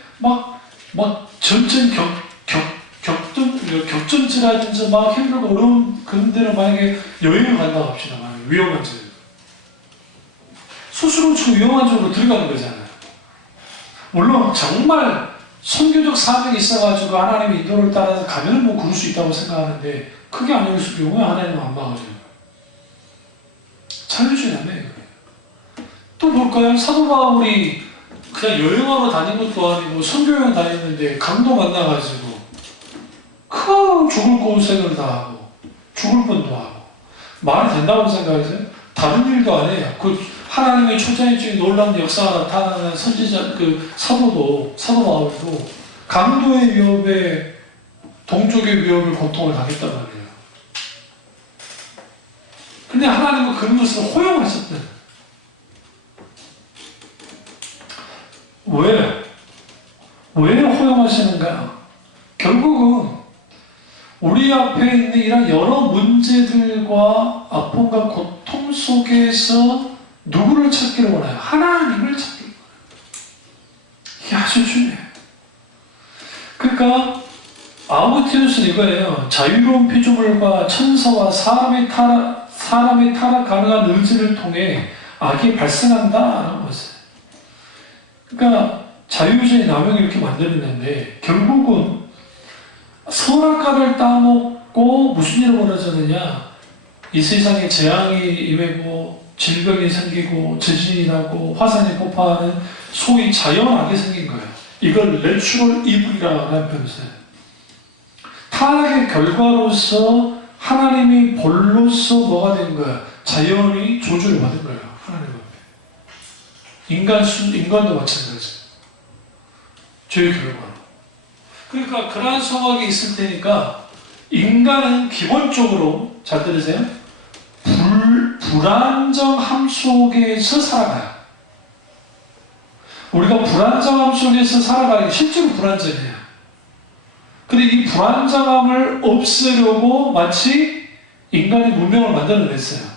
전전 격전지라든지 막 힘들고 어려운 그런 데를 만약에 여행을 간다고 합시다. 만약에 위험한 데. 스스로 그 위험한 쪽으로 들어가는 거잖아요. 물론 정말 선교적 사명이 있어가지고 하나님의 인도를 따라서 가면은 그럴 수 있다고 생각하는데, 그게 아니고 왜 하나님은 안 막아줘요? 자유주의 아니에요. 또 볼까요? 사도 바울이 그냥 여행하러 다닌 것도 아니고 선교여행 다녔는데 강도 만나가지고 큰 죽을 고생을 다 하고 죽을 뻔도 하고 말이 된다고 생각하세요? 다른 일도 안 해요. 하나님의 초자연적인 놀라운 역사가 나타나는 선지자 사도 바울도 강도의 위협에 동족의 위협을 고통을 당했단 말이에요. 근데 하나님은 그런 것을 허용하셨대요. 왜 허용하시는가? 결국은 우리 앞에 있는 이런 여러 문제들과 아픔과 고통 속에서 누구를 찾기를 원해요? 하나님을 찾기를 원해요. 이게 아주 중요해요. 그러니까 아우구스티누스는 이거예요. 자유로운 피조물과 천사와 사람의 타락 가능한 의지를 통해 악이 발생한다라는 것을. 그러니까 자유주의 남용이 이렇게 만들어냈는데 결국은 선악과를 따먹고 무슨 일이 벌어졌느냐? 이 세상에 재앙이 임하고 질병이 생기고 지진이 나고 화산이 폭파하는 소위 자연악이 생긴 거예요. 이걸 내추럴 이블이라는 표현을. 타락의 결과로서 하나님이 벌로서 뭐가 된 거야? 자연이 조주를 받은 거예요. 하나님 앞에. 인간도 마찬가지. 죄의 결과로. 그러니까 그러한 성악이 있을 테니까 인간은 기본적으로 잘 들으세요. 불안정함 속에서 살아가요. 우리가 불안정함 속에서 살아가기 실제로 불안정해요. 근데 이 불안정함을 없애려고 마치 인간이 문명을 만들어냈어요.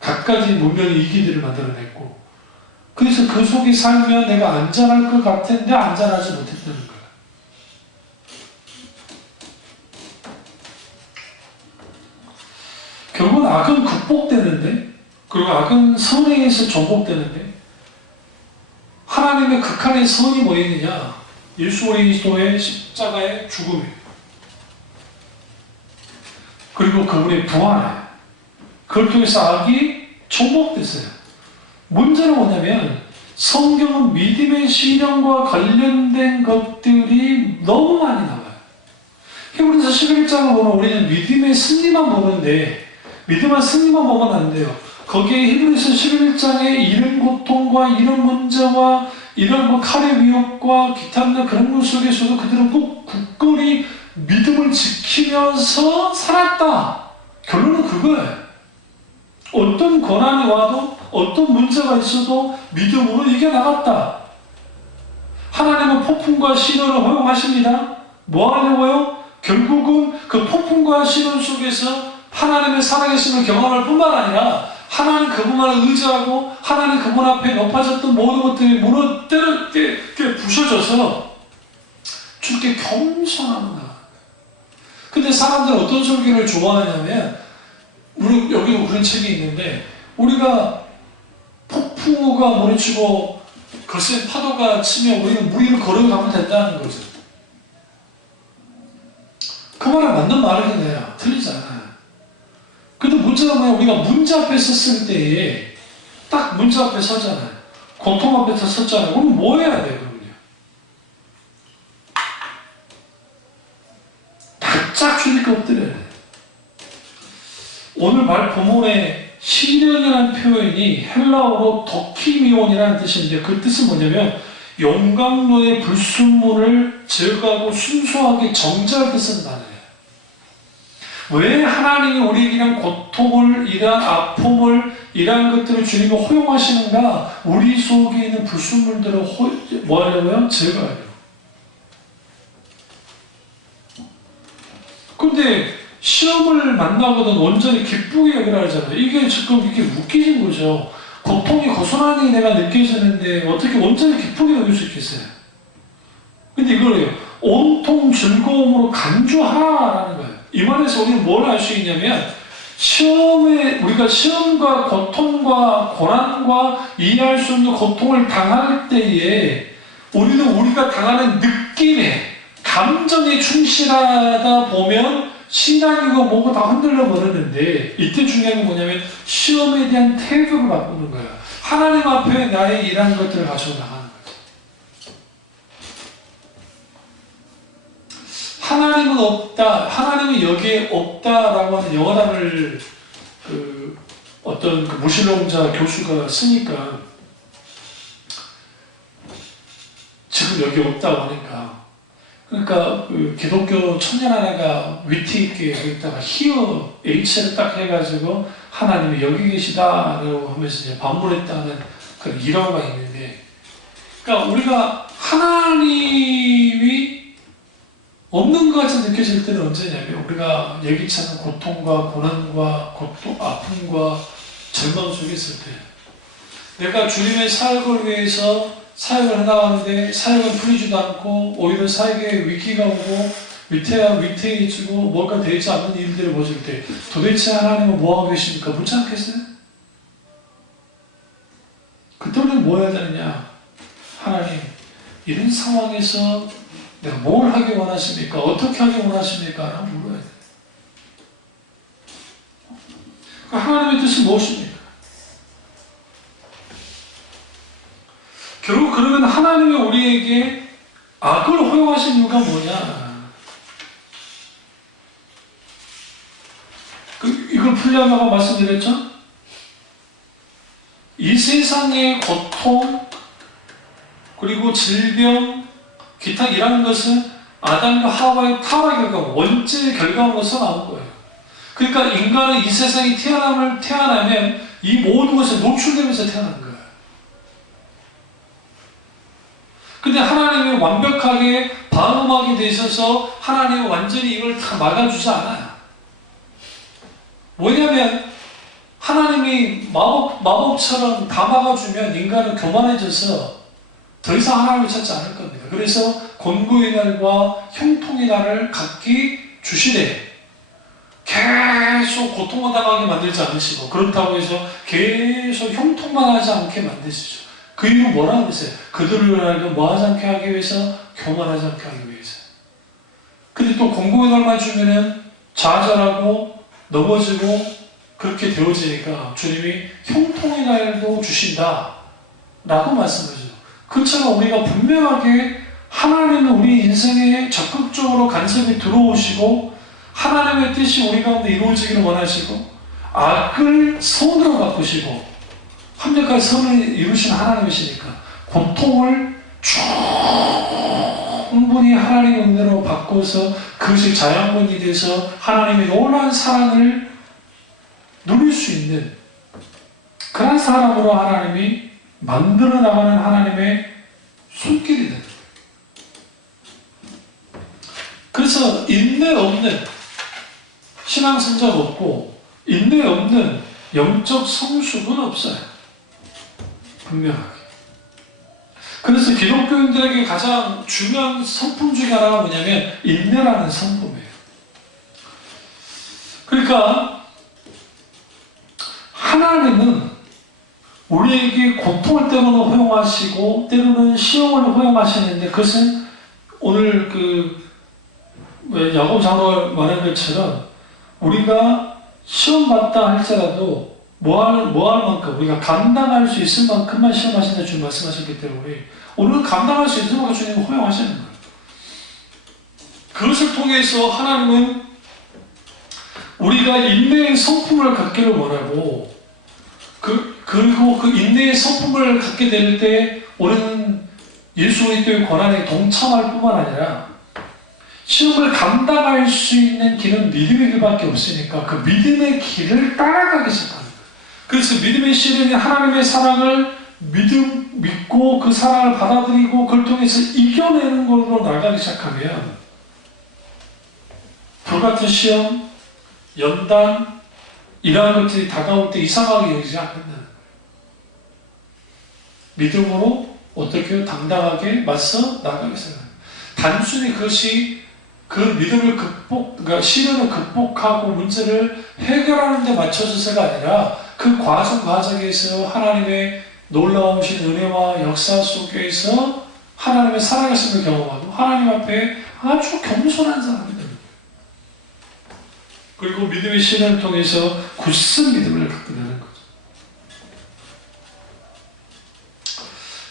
갖가지 문명의 이기들을 만들어냈고, 그래서 그 속에 살면 내가 안전할 것 같은데 안전하지 못했다는 거예요. 결국은 악은 극복되는데, 그리고 악은 선에 의해서 정복되는데, 하나님의 극한의 선이 뭐였느냐? 예수 그리스도의 십자가의 죽음이에요. 그리고 그분의 부활이에요. 그걸 통해서 악이 정복됐어요. 문제는 뭐냐면 성경은 믿음의 실현과 관련된 것들이 너무 많이 나와요. 히브리서 11장을 보면 우리는 믿음의 승리만 보는데 믿음의 승리만 보면 안 돼요. 거기에 히브리서 11장의 이런 고통과 이런 문제와 이런 칼의 위협과 기타 그런 것 속에서도 그들은 꼭 굳건히 믿음을 지키면서 살았다. 결론은 그거예요. 어떤 고난이 와도 어떤 문제가 있어도 믿음으로 이겨나갔다. 하나님은 폭풍과 시련을 허용하십니다. 뭐 하려고요? 결국은 그 폭풍과 시련 속에서 하나님의 살아계심을 경험할 뿐만 아니라 하나님 그분만을 의지하고 하나님 그분 앞에 높아졌던 모든 것들이 무너뜨려 부셔져서 주께 겸손함을 나가. 근데 사람들은 어떤 설교를 좋아하냐면 우리 여기도 그런 책이 있는데 우리가 폭풍우가 몰아치고 거센 파도가 치면 우리는 물 위를 걸어가면 된다는 거죠. 그 말은 맞는 말이긴 틀리지 않아요. 근데 문제가 뭐냐, 우리가 문제 앞에 섰을 때에 딱 문제 앞에 서잖아요. 고통 앞에 섰잖아요. 그럼 뭐 해야 돼요, 그러면요? 바짝 주니까 엎드려야 돼요. 오늘 본문의 시련이라는 표현이 헬라어로 도키미온이라는 뜻인데 그 뜻은 뭐냐면 용광로의 불순물을 제거하고 순수하게 정지할 때 쓴 단어예요. 왜 하나님이 우리에게 이런 고통을, 이러한 아픔을, 이러한 것들을 주님이 허용하시는가? 우리 속에 있는 불순물들을 뭐 하려고요? 제거하려고. 근데 시험을 만나거든 온전히 기쁘게 여기라 하잖아요. 이게 지금 이렇게 웃기진 거죠. 고통이 고스란히 내가 느껴지는데 어떻게 온전히 기쁘게 여길 수 있겠어요? 근데 이거예요. 온통 즐거움으로 간주하라는 거예요. 이 말에서 우리는 뭘 알 수 있냐면 우리가 시험과 고통과 고난과 이해할 수 없는 고통을 당할 때에 우리는 우리가 당하는 느낌에 감정에 충실하다 보면 신앙이고 뭐고 다 흔들려 버리는데 이때 중요한 건 뭐냐면 시험에 대한 태도를 바꾸는 거예요. 하나님 앞에 나의 일하는 것들을 가지고 나가는 거죠. 하나님은 없다, 하나님은 여기에 없다라고 하는 영어단을 어떤 무신론자 교수가 쓰니까 지금 여기 없다고 하니까 그러니까 기독교 청년 하나가 위트 있게 여기다가 히어 H를 딱 해가지고 하나님이 여기 계시다라고 하면서 이제 반문했다는 그런 일화가 있는데, 그러니까 우리가 하나님이 없는 같이 느껴질 때는 언제냐면 우리가 예기치 않은 고통과 고난과 아픔과 절망 속에 있을 때 내가 주님의 사역을 위해서 사역을 해나가는데 사역은 풀리지도 않고 오히려 사역에 위기가 오고 위태해지고 뭔가 되지 않는 일들을 보실 때 도대체 하나님은 뭐하고 계십니까? 묻지 않겠어요? 그때 우리는 뭐 해야 되느냐? 하나님, 이런 상황에서 내가 뭘 하기 원하십니까? 어떻게 하기 원하십니까? 라고 물어야 돼요. 하나님의 뜻이 무엇입니까? 결국 그러면 하나님이 우리에게 악을 허용하신 이유가 뭐냐? 이걸 풀려나가 말씀드렸죠? 이 세상의 고통, 그리고 질병, 기타 이라는 것은 아담과 하와의 타락의 결과, 원죄의 결과로서 나온 거예요. 그러니까 인간은 이 세상에 태어나면 이 모든 것에 노출되면서 태어난 거예요. 근데 하나님이 완벽하게 방어막이 되셔서 하나님이 완전히 이걸 다 막아주지 않아요. 왜냐하면 하나님이 마법처럼 다 막아주면 인간은 교만해져서 더 이상 하나님을 찾지 않을 겁니다. 그래서 권고의 날과 형통의 날을 각기 주시되 계속 고통을 당하게 만들지 않으시고 그렇다고 해서 계속 형통만 하지 않게 만드시죠. 그 이유는 뭐라고 그랬어요? 그들을 알고 뭐하지 않게 하기 위해서? 교만하지 않게 하기 위해서. 근데 또 권고의 날만 주면은 좌절하고 넘어지고 그렇게 되어지니까 주님이 형통의 날도 주신다 라고 말씀하죠. 그처럼 우리가 분명하게 하나님은 우리 인생에 적극적으로 간섭이 들어오시고 하나님의 뜻이 우리 가운데 이루어지기를 원하시고 악을 선으로 바꾸시고 합력한 선을 이루신 하나님이시니까 고통을 충분히 하나님의 은혜로 바꿔서 그것이 자양분이 돼서 하나님의 놀라운 사랑을 누릴 수 있는 그런 사람으로 하나님이 만들어 나가는 하나님의 손길이 되는 거예요. 그래서 인내 없는 신앙생자가 없고 인내 없는 영적 성숙은 없어요. 분명하게. 그래서 기독교인들에게 가장 중요한 성품 중에 하나가 뭐냐면 인내라는 성품이에요. 그러니까 하나님은 우리에게 고통을 때로는 허용하시고 때로는 시험을 허용하시는데 그것은 오늘 야고보 장로가 말한 것처럼 우리가 시험 받다 할지라도 뭐할 만큼 우리가 감당할 수 있을 만큼만 시험하신다 주님 말씀하셨기 때문에 우리는 감당할 수 있을 만큼 주님은 허용하시는 거예요. 그것을 통해서 하나님은 우리가 인내의 성품을 갖기를 원하고 그리고 그 인내의 성품을 갖게 될 때 우리는 예수 그리스도의 고난에 동참할 뿐만 아니라 시험을 감당할 수 있는 길은 믿음의 길밖에 없으니까 그 믿음의 길을 따라가기 시작합니다. 그래서 믿음의 시련이 하나님의 사랑을 믿고 그 사랑을 받아들이고 그걸 통해서 이겨내는 걸로 나가기 시작하면 불같은 시험, 연단 이러한 것들이 다가올 때 이상하게 여기지 않는다는 거예요. 믿음으로 어떻게 당당하게 맞서 나가기 시작합니다. 단순히 그것이 그 믿음을 그러니까 시련을 극복하고 문제를 해결하는 데 맞춰져서가 아니라 그 과정에서 하나님의 놀라우신 은혜와 역사 속에서 하나님의 살아계심을 경험하고 하나님 앞에 아주 겸손한 사람이 됩니다. 그리고 믿음의 시련을 통해서 굳은 믿음을 갖게 되는 거죠.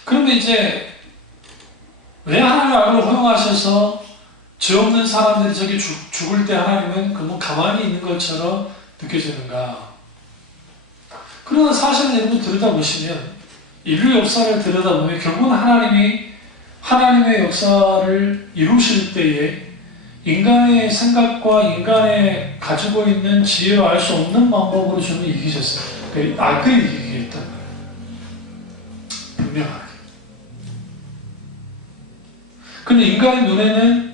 그러면 이제 왜 하나님의 악을 허용하셔서 죄 없는 사람들이 저기 죽을 때 하나님은 그뭐 가만히 있는 것처럼 느껴지는가? 그러나 사실은 여러분 들여다보시면 인류 역사를 들여다보면 결국은 하나님의 역사를 이루실 때에 인간의 생각과 인간의 가지고 있는 지혜로 알 수 없는 방법으로 주는 이기셨어요. 그러니까 악을 이기게 했단 말이에요. 분명하게. 근데 인간의 눈에는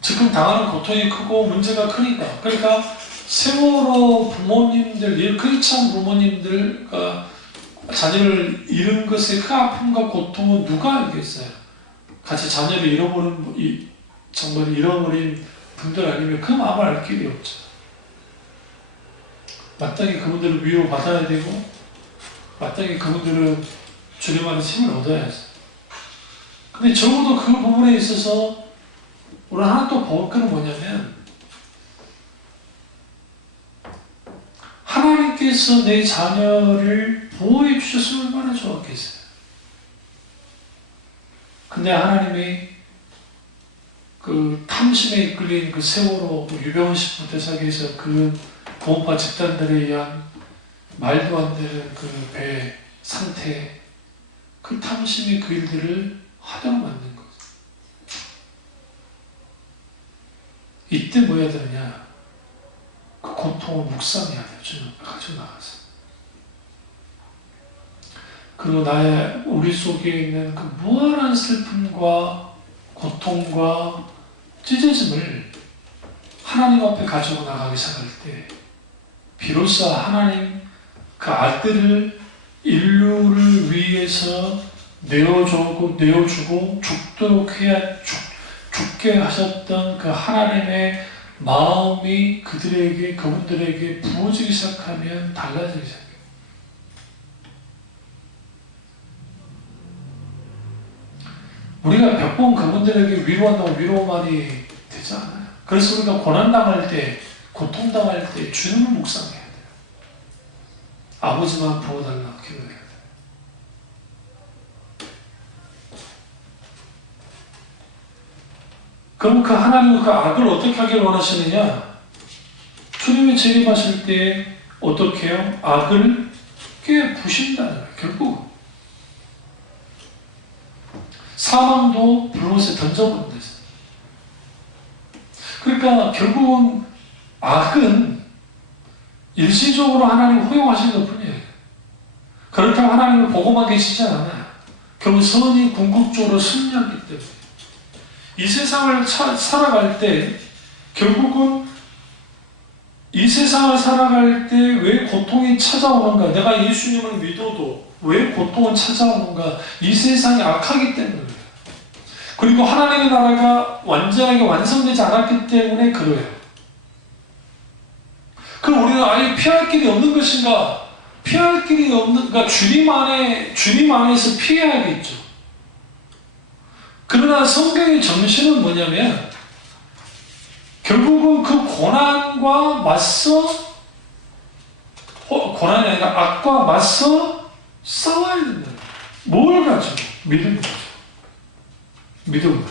지금 당하는 고통이 크고 문제가 크니까. 그러니까 세월호 부모님들, 그렇지 않은 부모님들과 자녀를 잃은 것의 그 아픔과 고통은 누가 알겠어요? 같이 자녀를 정말 잃어버린 분들 아니면 그 마음을 알 길이 없죠. 마땅히 그분들을 위로받아야 되고, 마땅히 그분들은 주님만의 힘을 얻어야죠. 근데 적어도 그 부분에 있어서 우리는 하나 또 볼 거는 뭐냐면, 하나님께서 내 자녀를 보호해 주셨으면 얼마나 좋았겠어요. 근데 하나님이 그 탐심에 이끌린 그 세월호 유병헌 씨 부대사기에서 그 구원파 집단들에 의한 말도 안 되는 그 배 상태, 그 탐심이 그 일들을 하도록 만든 거죠. 이때 뭐 해야 되느냐? 그 고통을 묵상해야 돼요. 주님 앞에 가지고 나가서. 그리고 우리 속에 있는 그 무한한 슬픔과 고통과 찢어짐을 하나님 앞에 가지고 나가기 시작할 때, 비로소 하나님 그 아들을 인류를 위해서 내어주고 죽게 하셨던 그 하나님의 마음이 그분들에게 부어지기 시작하면 달라지기 시작해요. 우리가 몇 번 그분들에게 위로한다고 위로만이 되지 않아요. 그래서 우리가 고난당할 때, 고통당할 때 주님을 묵상해야 돼요. 아버지만 부어달라고 기도해야 돼요. 그럼 그 하나님은 그 악을 어떻게 하길 원하시느냐? 주님이 재림하실 때 어떻게 해요? 악을 깨부신다는 거예요. 결국 사망도 불못에 던져버린다. 그러니까 결국은 악은 일시적으로 하나님 허용하시는 것 뿐이에요. 그렇다고 하나님은 보고만 계시지 않아요. 결국 선이 궁극적으로 승리하기 때문에 이 세상을 살아갈 때, 결국은 이 세상을 살아갈 때 왜 고통이 찾아오는가? 내가 예수님을 믿어도 왜 고통은 찾아오는가? 이 세상이 악하기 때문에. 그리고 하나님의 나라가 완전하게 완성되지 않았기 때문에 그래요. 그럼 우리는 아예 피할 길이 없는 것인가? 피할 길이 없는, 그러니까 주님 안에서 피해야겠죠. 그러나 성경의 정신은 뭐냐면, 결국은 그 고난과 맞서, 고난이 아니라 악과 맞서 싸워야 된다. 뭘 가지고? 믿음을 가지고. 믿음을.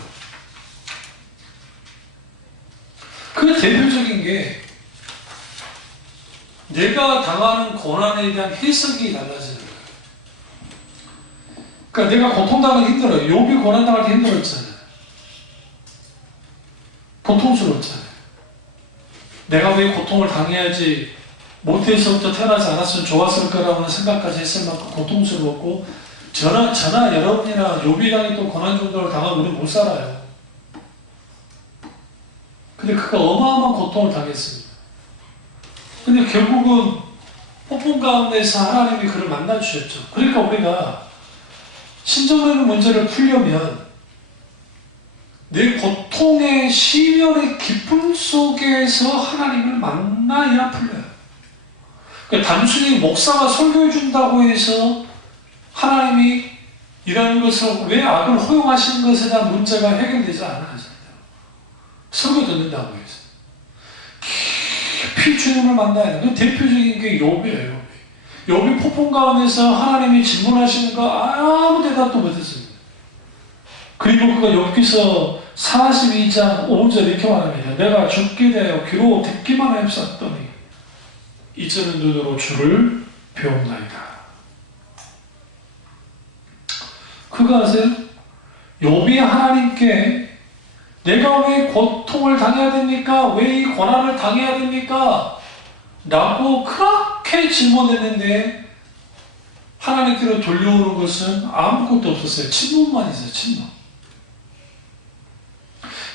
그 대표적인 게, 내가 당하는 고난에 대한 해석이 달라지는 거예요. 그러니까 내가 고통당하기 힘들어요. 욥이 고난당할 때 힘들었잖아요. 고통스러웠잖아요. 내가 왜 고통을 당해야지, 모태에서부터 태어나지 않았으면 좋았을 거라고 생각까지 했을 만큼 고통스러웠고, 저나 여러분이나 욥이 당했던 고난 정도를 당하면 우리는 못 살아요. 근데 그가 어마어마한 고통을 당했습니다. 근데 결국은 폭풍 가운데서 하나님이 그를 만나주셨죠. 그러니까 우리가 신정적인 문제를 풀려면 내 고통의 시련의 깊음 속에서 하나님을 만나야 풀려요. 그러니까 단순히 목사가 설교해 준다고 해서 하나님이 이런 것을 왜 악을 허용하시는 것에 대한 문제가 해결되지 않아요. 설교 듣는다고 해서 깊이 주님을 만나야 돼요. 그 대표적인 게 욥이에요. 욥이 폭풍 가운데서 하나님이 질문하시는 거 아무 대답도 못했습니다. 그리고 그가 욥기서 42장 5절 이렇게 말합니다. 내가 죽게 되어 귀로 듣기만 했었더니 이제는 눈으로 주를 배움나이다. 그거 아세요? 욥이 하나님께 내가 왜 고통을 당해야 됩니까? 왜 이 고난을 당해야 됩니까? 라고 그렇게 질문했는데 하나님께로 돌려오는 것은 아무것도 없었어요. 침묵만 있어요. 침묵.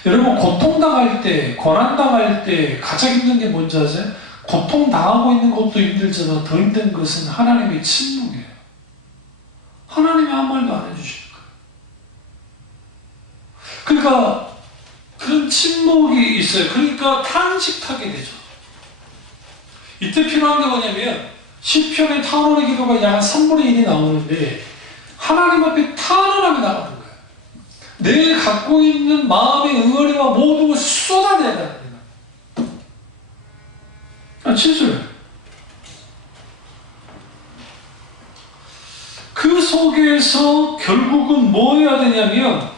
여러분 고통당할 때, 고난당할 때 가장 힘든 게 뭔지 아세요? 고통당하고 있는 것도 힘들지만 더 힘든 것은 하나님의 침묵이에요. 하나님이 아무 말도 안 해주시는 거예요. 그러니까 그런 침묵이 있어요. 그러니까 탄식하게 되죠. 이때 필요한 게 뭐냐면 시편의 탄원의 기도가 약 3분의 1이 나오는데 하나님 앞에 탄원하게 나가는 거예요. 내 갖고 있는 마음의 응어리와 모든 것을 쏟아내야 됩니다. 진짜요. 그 속에서 결국은 뭐 해야 되냐면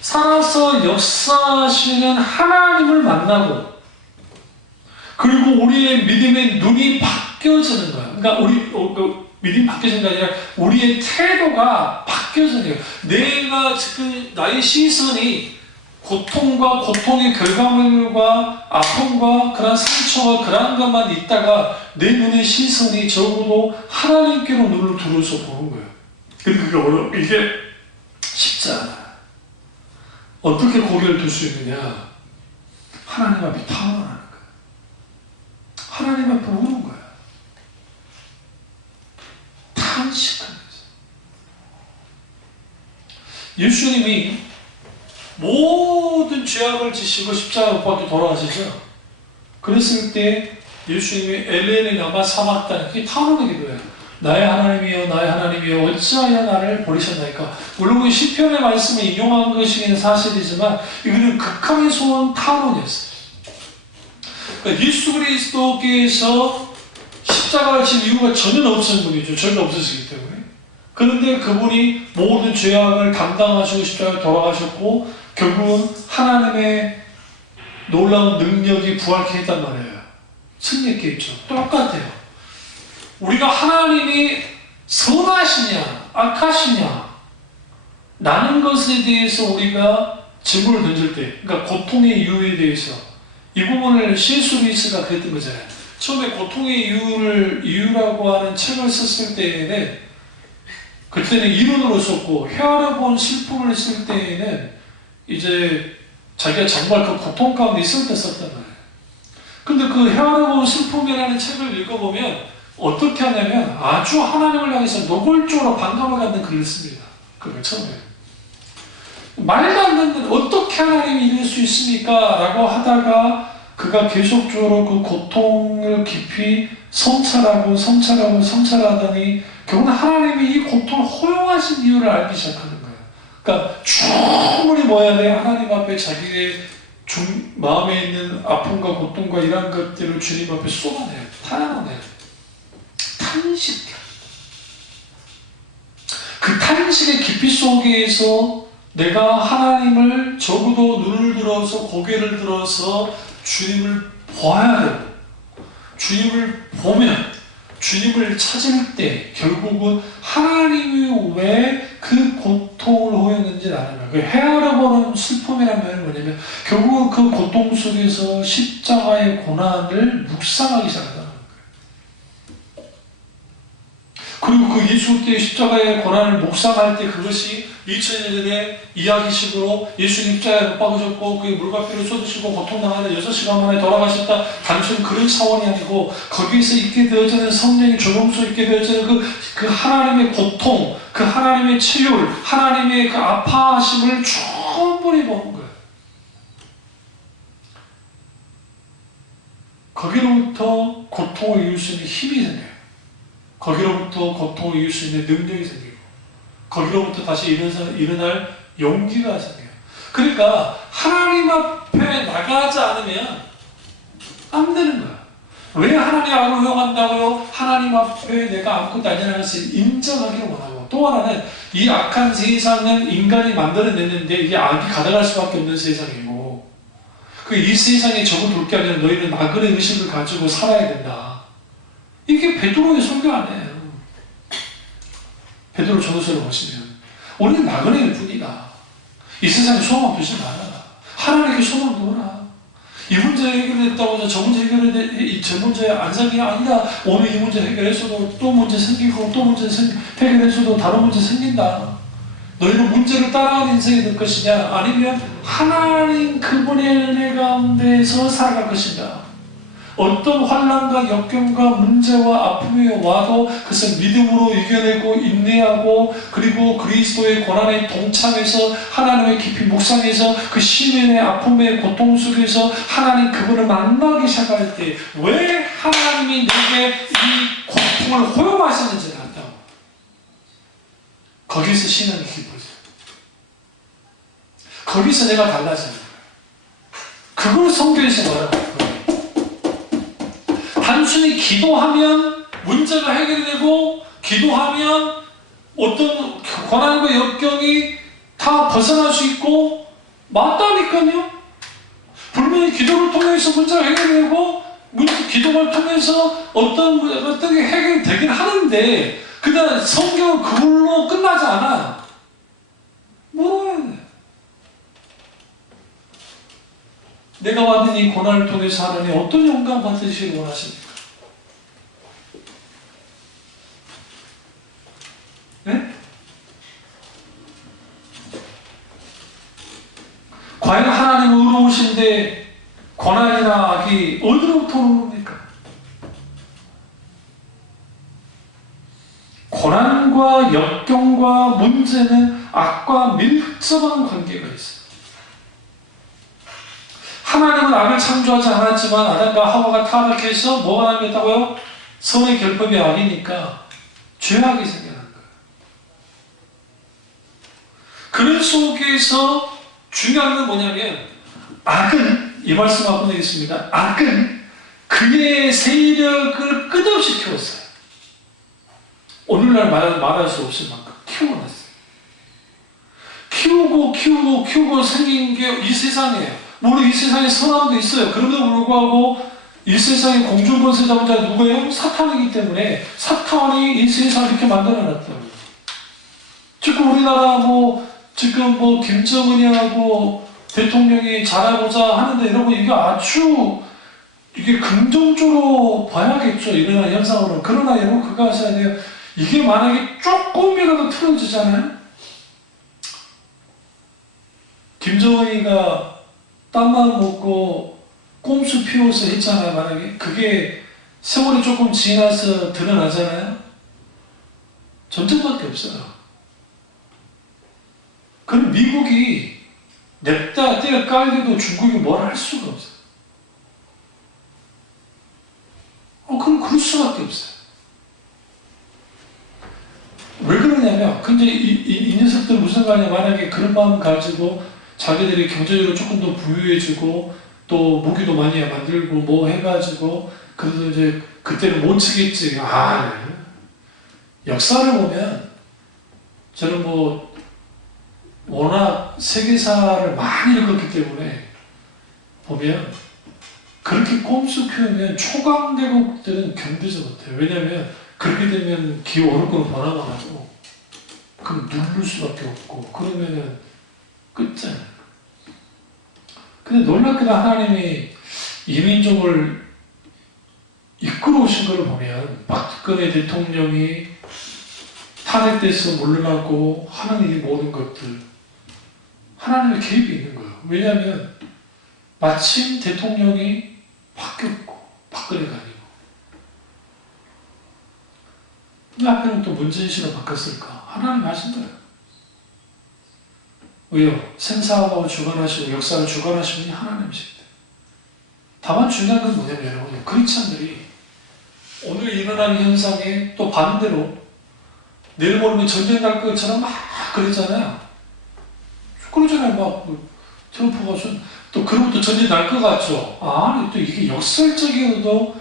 살아서 역사하시는 하나님을 만나고 그리고 우리의 믿음의 눈이 바뀌어지는 거예요. 그러니까 믿음이 바뀌어지는 게 아니라 우리의 태도가 바뀌어지는 거예요. 내가 지금 나의 시선이 고통과 고통의 결과물과 아픔과 그런 상처와 그런 것만 있다가 내 눈의 시선이 적어도 하나님께로 눈을 들어서 보는 거예요. 근데 이게 쉽지 않아. 어떻게 고개를 들 수 있느냐? 하나님 앞에 탄원하는 거예요. 하나님 앞에 우는 거예요. 탄식하는 거죠. 예수님이 모든 죄악을 지시고 십자가 못 박혀 돌아가시죠. 그랬을 때 예수님이 엘레네 나마 사막단, 그게 탄원의 기도예요. 나의 하나님이여 나의 하나님이여 어찌하여 나를 버리셨나이까. 물론 시편의 말씀을 인용한 것이긴 사실이지만 이거는 극한의 소원 탄원이었어요. 그러니까 예수 그리스도께서 십자가를 진 이유가 전혀 없는 분이죠. 전혀 없으시기 때문에. 그런데 그분이 모든 죄악을 담당하시고 십자가에 돌아가셨고 결국은 하나님의 놀라운 능력이 부활케 했단 말이에요. 승리케 했죠. 똑같아요. 우리가 하나님이 선하시냐 악하시냐 라는 것에 대해서 우리가 질문을 던질 때, 그러니까 고통의 이유에 대해서 이 부분을 C.S. 루이스가 그랬던 거잖아요. 처음에 고통의 이유라고 하는 책을 썼을 때에는 그때는 이론으로 썼고 헤아려 본 슬픔을 쓸 때에는 이제 자기가 정말 그 고통 가운데 있을 때 썼단 말이에요. 근데 그 헤아려 본 슬픔이라는 책을 읽어보면 어떻게 하냐면 아주 하나님을 향해서 노골적으로 반감을 갖는 글을 씁니다. 그걸 처음에. 말도 안 되는 어떻게 하나님이 이럴 수 있습니까? 라고 하다가 그가 계속적으로 그 고통을 깊이 성찰하더니 결국은 하나님이 이 고통을 허용하신 이유를 알기 시작하는 거예요. 그러니까 충분히 뭐 해야 돼요? 하나님 앞에 자기의 마음에 있는 아픔과 고통과 이런 것들을 주님 앞에 쏟아내요. 탄원해요. 탄식. 그 탄식의 깊이 속에서 내가 하나님을 적어도 눈을 들어서 고개를 들어서 주님을 보아야 되고 주님을 보면 주님을 찾을 때 결국은 하나님이 왜 그 고통을 허용했는지 아는 거예요. 그 헤아려보는 슬픔이라는 말은 뭐냐면 결국은 그 고통 속에서 십자가의 고난을 묵상하기 시작한다는 거예요. 그리고 그 예수 그리스도의 십자가의 고난을 묵상할 때 그것이 2000년 전에 이야기식으로 예수님 십자가에 못 박으셨고 그게 물과 피를 쏟으시고 고통당하는 6시간 만에 돌아가셨다. 단순히 그런 차원이 아니고 거기에서 있게 되어지는 성령의 조명소 있게 되어지는 그 하나님의 고통, 그 하나님의 치유, 하나님의 그 아파하심을 충분히 보는 거예요. 거기로부터 고통을 이길 수 있는 힘이 생겨요. 거기로부터 고통을 이길 수 있는 능력이 생기고 거기로부터 다시 일어날 용기가 생겨요. 그러니까 하나님 앞에 나가지 않으면 안 되는 거야. 왜 하나님 앞을 허용한다고요? 하나님 앞에 내가 아무것도 아니라는 것을 인정하기를 원하고 또 하나는 이 악한 세상은 인간이 만들어냈는데 이게 악이 가져갈 수밖에 없는 세상이고 이 세상에 접어들 게 아니라 너희는 나그네 의식을 가지고 살아야 된다. 이게 베드로의 설교 아니에요. 베드로 전서를 보시면 우리는 나그네일 뿐이다. 이 세상에 소망 두지 말아라. 하나님께 소망 두어라. 이 문제 해결됐다고 해서 저 문제 저 문제 안 생기는 게 아니라 오늘 이 문제 해결했어도 또 문제 생기고 또 문제 해결했어도 다른 문제 생긴다. 너희는 문제를 따라가는 인생이 될 것이냐, 아니면 하나님 그분의 은혜 가운데서 살아갈 것이냐. 어떤 환난과 역경과 문제와 아픔이 와도 그것을 믿음으로 이겨내고 인내하고, 그리고 그리스도의 고난에 동참해서 하나님의 깊이 묵상해서 그 심연의 아픔의 고통 속에서 하나님 그분을 만나기 시작할 때 왜 하나님이 내게 이 고통을 허용하셨는지를 안다고. 거기서 신앙이 깊어져요. 거기서 내가 달라져요. 그걸 성경에서 말하고 있거든요. 단순히 기도하면 문제가 해결되고, 기도하면 어떤 고난과 역경이 다 벗어날 수 있고, 맞다니까요. 분명히 기도를 통해서 문제가 해결되고, 기도를 통해서 어떤 게 해결되긴 하는데, 그냥 성경은 그걸로 끝나지 않아. 물어야 돼. 내가 받은 이 고난을 통해서 하나님 어떤 영광 받으시길 원하십니까? 네? 과연 하나님 의로우신데 고난이나 악이 어디로부터 오는 겁니까? 고난과 역경과 문제는 악과 밀접한 관계가 있어요. 하나님은 악을 창조하지 않았지만 아담과 하와가 타락해서 뭐가 남겼다고요? 선의 결핍이 아니니까 죄악이 생겨난 거예요. 그런 속에서 중요한 건 뭐냐면, 악은, 이 말씀하고 내겠습니다. 악은 그의 세력을 끝없이 키웠어요. 오늘날 말할 수 없을 만큼 키워놨어요. 키우고 생긴 게 이 세상이에요. 물론 이 세상에 선함도 있어요. 그럼에도 불구하고 이 세상의 공중권세 잡은 자 누구예요? 사탄이기 때문에 사탄이 이 세상을 이렇게 만들어놨다고요. 지금 우리나라 지금 김정은이하고 대통령이 잘하고자 하는데, 여러분 이게 아주 이게 긍정적으로 봐야겠죠. 일어나는 현상으로. 그러나 여러분 그거 하셔야 돼요. 이게 만약에 조금이라도 틀어지잖아요. 김정은이가 땀만 먹고 꼼수 피워서 했잖아요. 만약에 그게 세월이 조금 지나서 드러나잖아요. 전쟁밖에 없어요. 그럼 미국이 냅다 때려 깔려도 중국이 뭘 할 수가 없어요. 그럼 그럴 수밖에 없어요. 왜 그러냐면, 근데 이 녀석들은 무슨 말이냐, 만약에 그런 마음 가지고 자기들이 경제적으로 조금 더 부유해지고 또 무기도 많이 만들고 뭐 해가지고, 그래도 이제 그때는 못 치겠지. 역사를 보면 저는 워낙 세계사를 많이 읽었기 때문에 보면, 그렇게 꼼수 피우면 초강대국들은 견디지 못해요. 왜냐하면 그렇게 되면 기후 오르고 번화가 나고, 그럼 누를 수밖에 없고, 그러면은 끝잖아요. 근데 놀랍게도 하나님이 이민족을 이끌어 오신 걸 보면, 박근혜 대통령이 탄핵돼서 물러나고 하는 이 모든 것들, 하나님의 개입이 있는 거예요. 왜냐하면 마침 대통령이 바뀌었고, 박근혜가 아니고. 왜 하필은 또 문재인 씨로 바꿨을까? 하나님 하신 거예요. 왜요? 생사하고 주관하시고 역사를 주관하시는 분이 하나님이십니다. 다만 중요한 건 뭐냐면, 여러분, 크리스찬들이 오늘 일어나는 현상에 또 반대로 내일 모르면 전쟁 날 것처럼 막 그러잖아요. 트럼프가 또 그로부터 전쟁 날 것 같죠? 아니, 또 이게 역설적이어도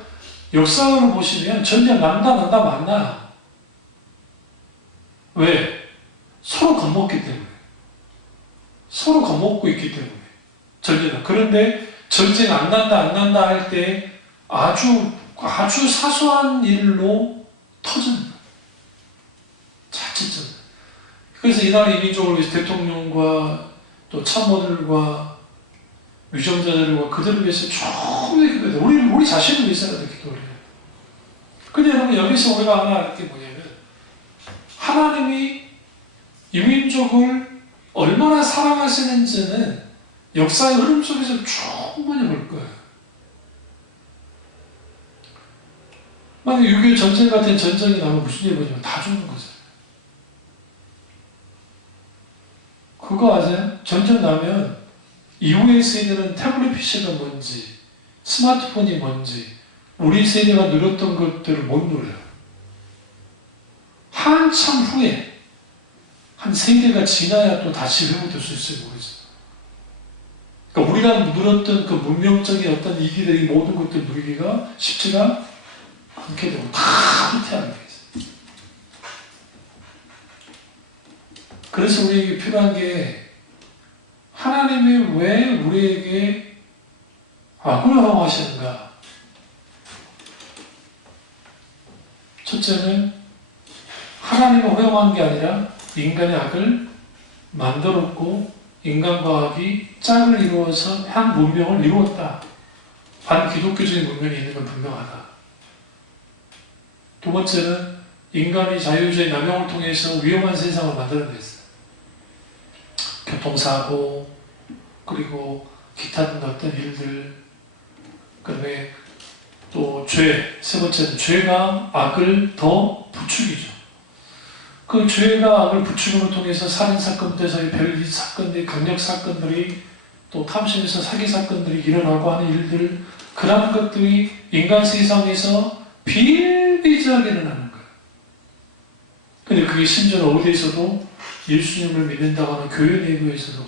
역사를 보시면 전쟁 난다 맞나? 왜? 서로 겁먹기 때문에. 서로 겁먹고 있기 때문에. 전쟁은. 그런데 전쟁 안 난다 할 때 아주 사소한 일로 터집니다. 자칫. 그래서 이날 이민족을 위해서 대통령과 또 참모들과 위정자들과 그들을 위해서 충분히 기도해요. 우리 자신을 위해서라도 기도를 해요. 근데 여러분, 여기서 우리가 하나 알 게 뭐냐면, 하나님이 민족을 얼마나 사랑하시는지는 역사의 흐름 속에서 충분히 볼 거예요. 만약 6.25 전쟁 같은 전쟁이 나면 무슨 일이 뭐냐면 다 죽는 거죠. 그거 아세요? 전쟁 나면 이후의 세대는 태블릿 PC가 뭔지, 스마트폰이 뭔지, 우리 세대가 누렸던 것들을 못 누려요. 한참 후에, 한 세대가 지나야 또 다시 회복될 수 있을지 모르죠. 그러니까 우리가 누렸던 그 문명적인 어떤 이기들이 모든 것들 누리기가 쉽지가 않게 되고 다 후퇴하게 되겠어요. 그래서 우리에게 필요한 게 하나님이 왜 우리에게 악을 허용하시는가? 첫째는 하나님이 허용한 게 아니라 인간의 악을 만들었고 인간과 악이 짝을 이루어서 한 문명을 이루었다. 반기독교적인 문명이 있는 건 분명하다. 두 번째는 인간이 자유주의 남용을 통해서 위험한 세상을 만들어냈어요. 교통사고, 그리고 기타 등 어떤 일들, 그 다음에 또 죄, 세 번째는 죄가 악을 더 부추기죠. 그 죄가 악을 부추김을 통해서 살인사건부터 별일 사건들이, 강력사건들이, 또 탐심에서 사기사건들이 일어나고 하는 일들, 그런 것들이 인간 세상에서 비일비재하게 일어나는 거예요. 근데 그게 심지어는 어디에서도 예수님을 믿는다고 하는 교회 내부에서도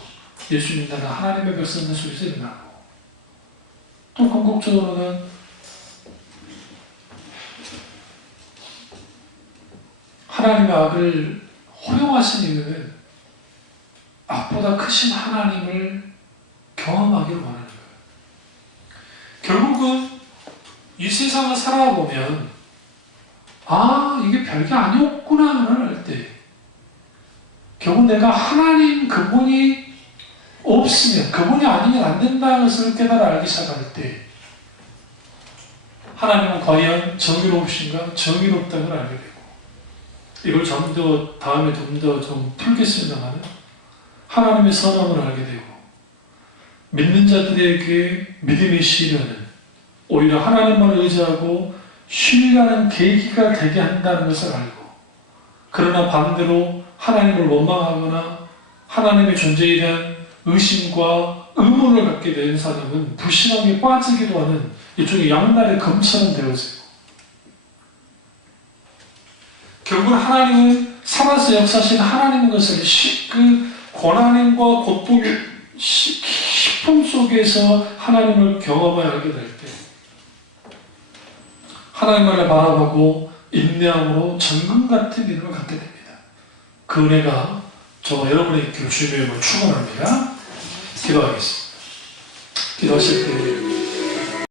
예수 믿는다는 하나님의 백성들 속에서 일어나고, 또 궁극적으로는 하나님의 악을 허용하신 이유는 악보다 크신 하나님을 경험하기를 원하는 거예요. 결국은 이 세상을 살아보면 이게 별게 아니었구나 할 때, 결국 내가 하나님 그분이 없으면, 그분이 아니면 안 된다는 것을 깨달아 알기 시작할 때 하나님은 과연 정의로우신가? 정의롭다는 걸 알게 되고, 이걸 좀 더 다음에 좀 더 좀 풀겠습니다만 하나님의 선함을 알게 되고, 믿는 자들에게 믿음의 시련은 오히려 하나님만 의지하고 신뢰하는 계기가 되게 한다는 것을 알고, 그러나 반대로 하나님을 원망하거나 하나님의 존재에 대한 의심과 의문을 갖게 되는 사람은 불신앙에 빠지기도 하는 일종의 양날의 검처럼 되어지고, 결국 하나님은 살아서 역사하신 하나님인 것을 그 고난과 고통의 깊음 속에서 하나님을 경험하여 알게 될 때 하나님을 바라보고 인내함으로 정금 같은 믿음을 갖게 됩니다. 그 은혜가 저와 여러분의 주님의 이름으로 축원합니다. 기도하겠습니다. 기도하실 때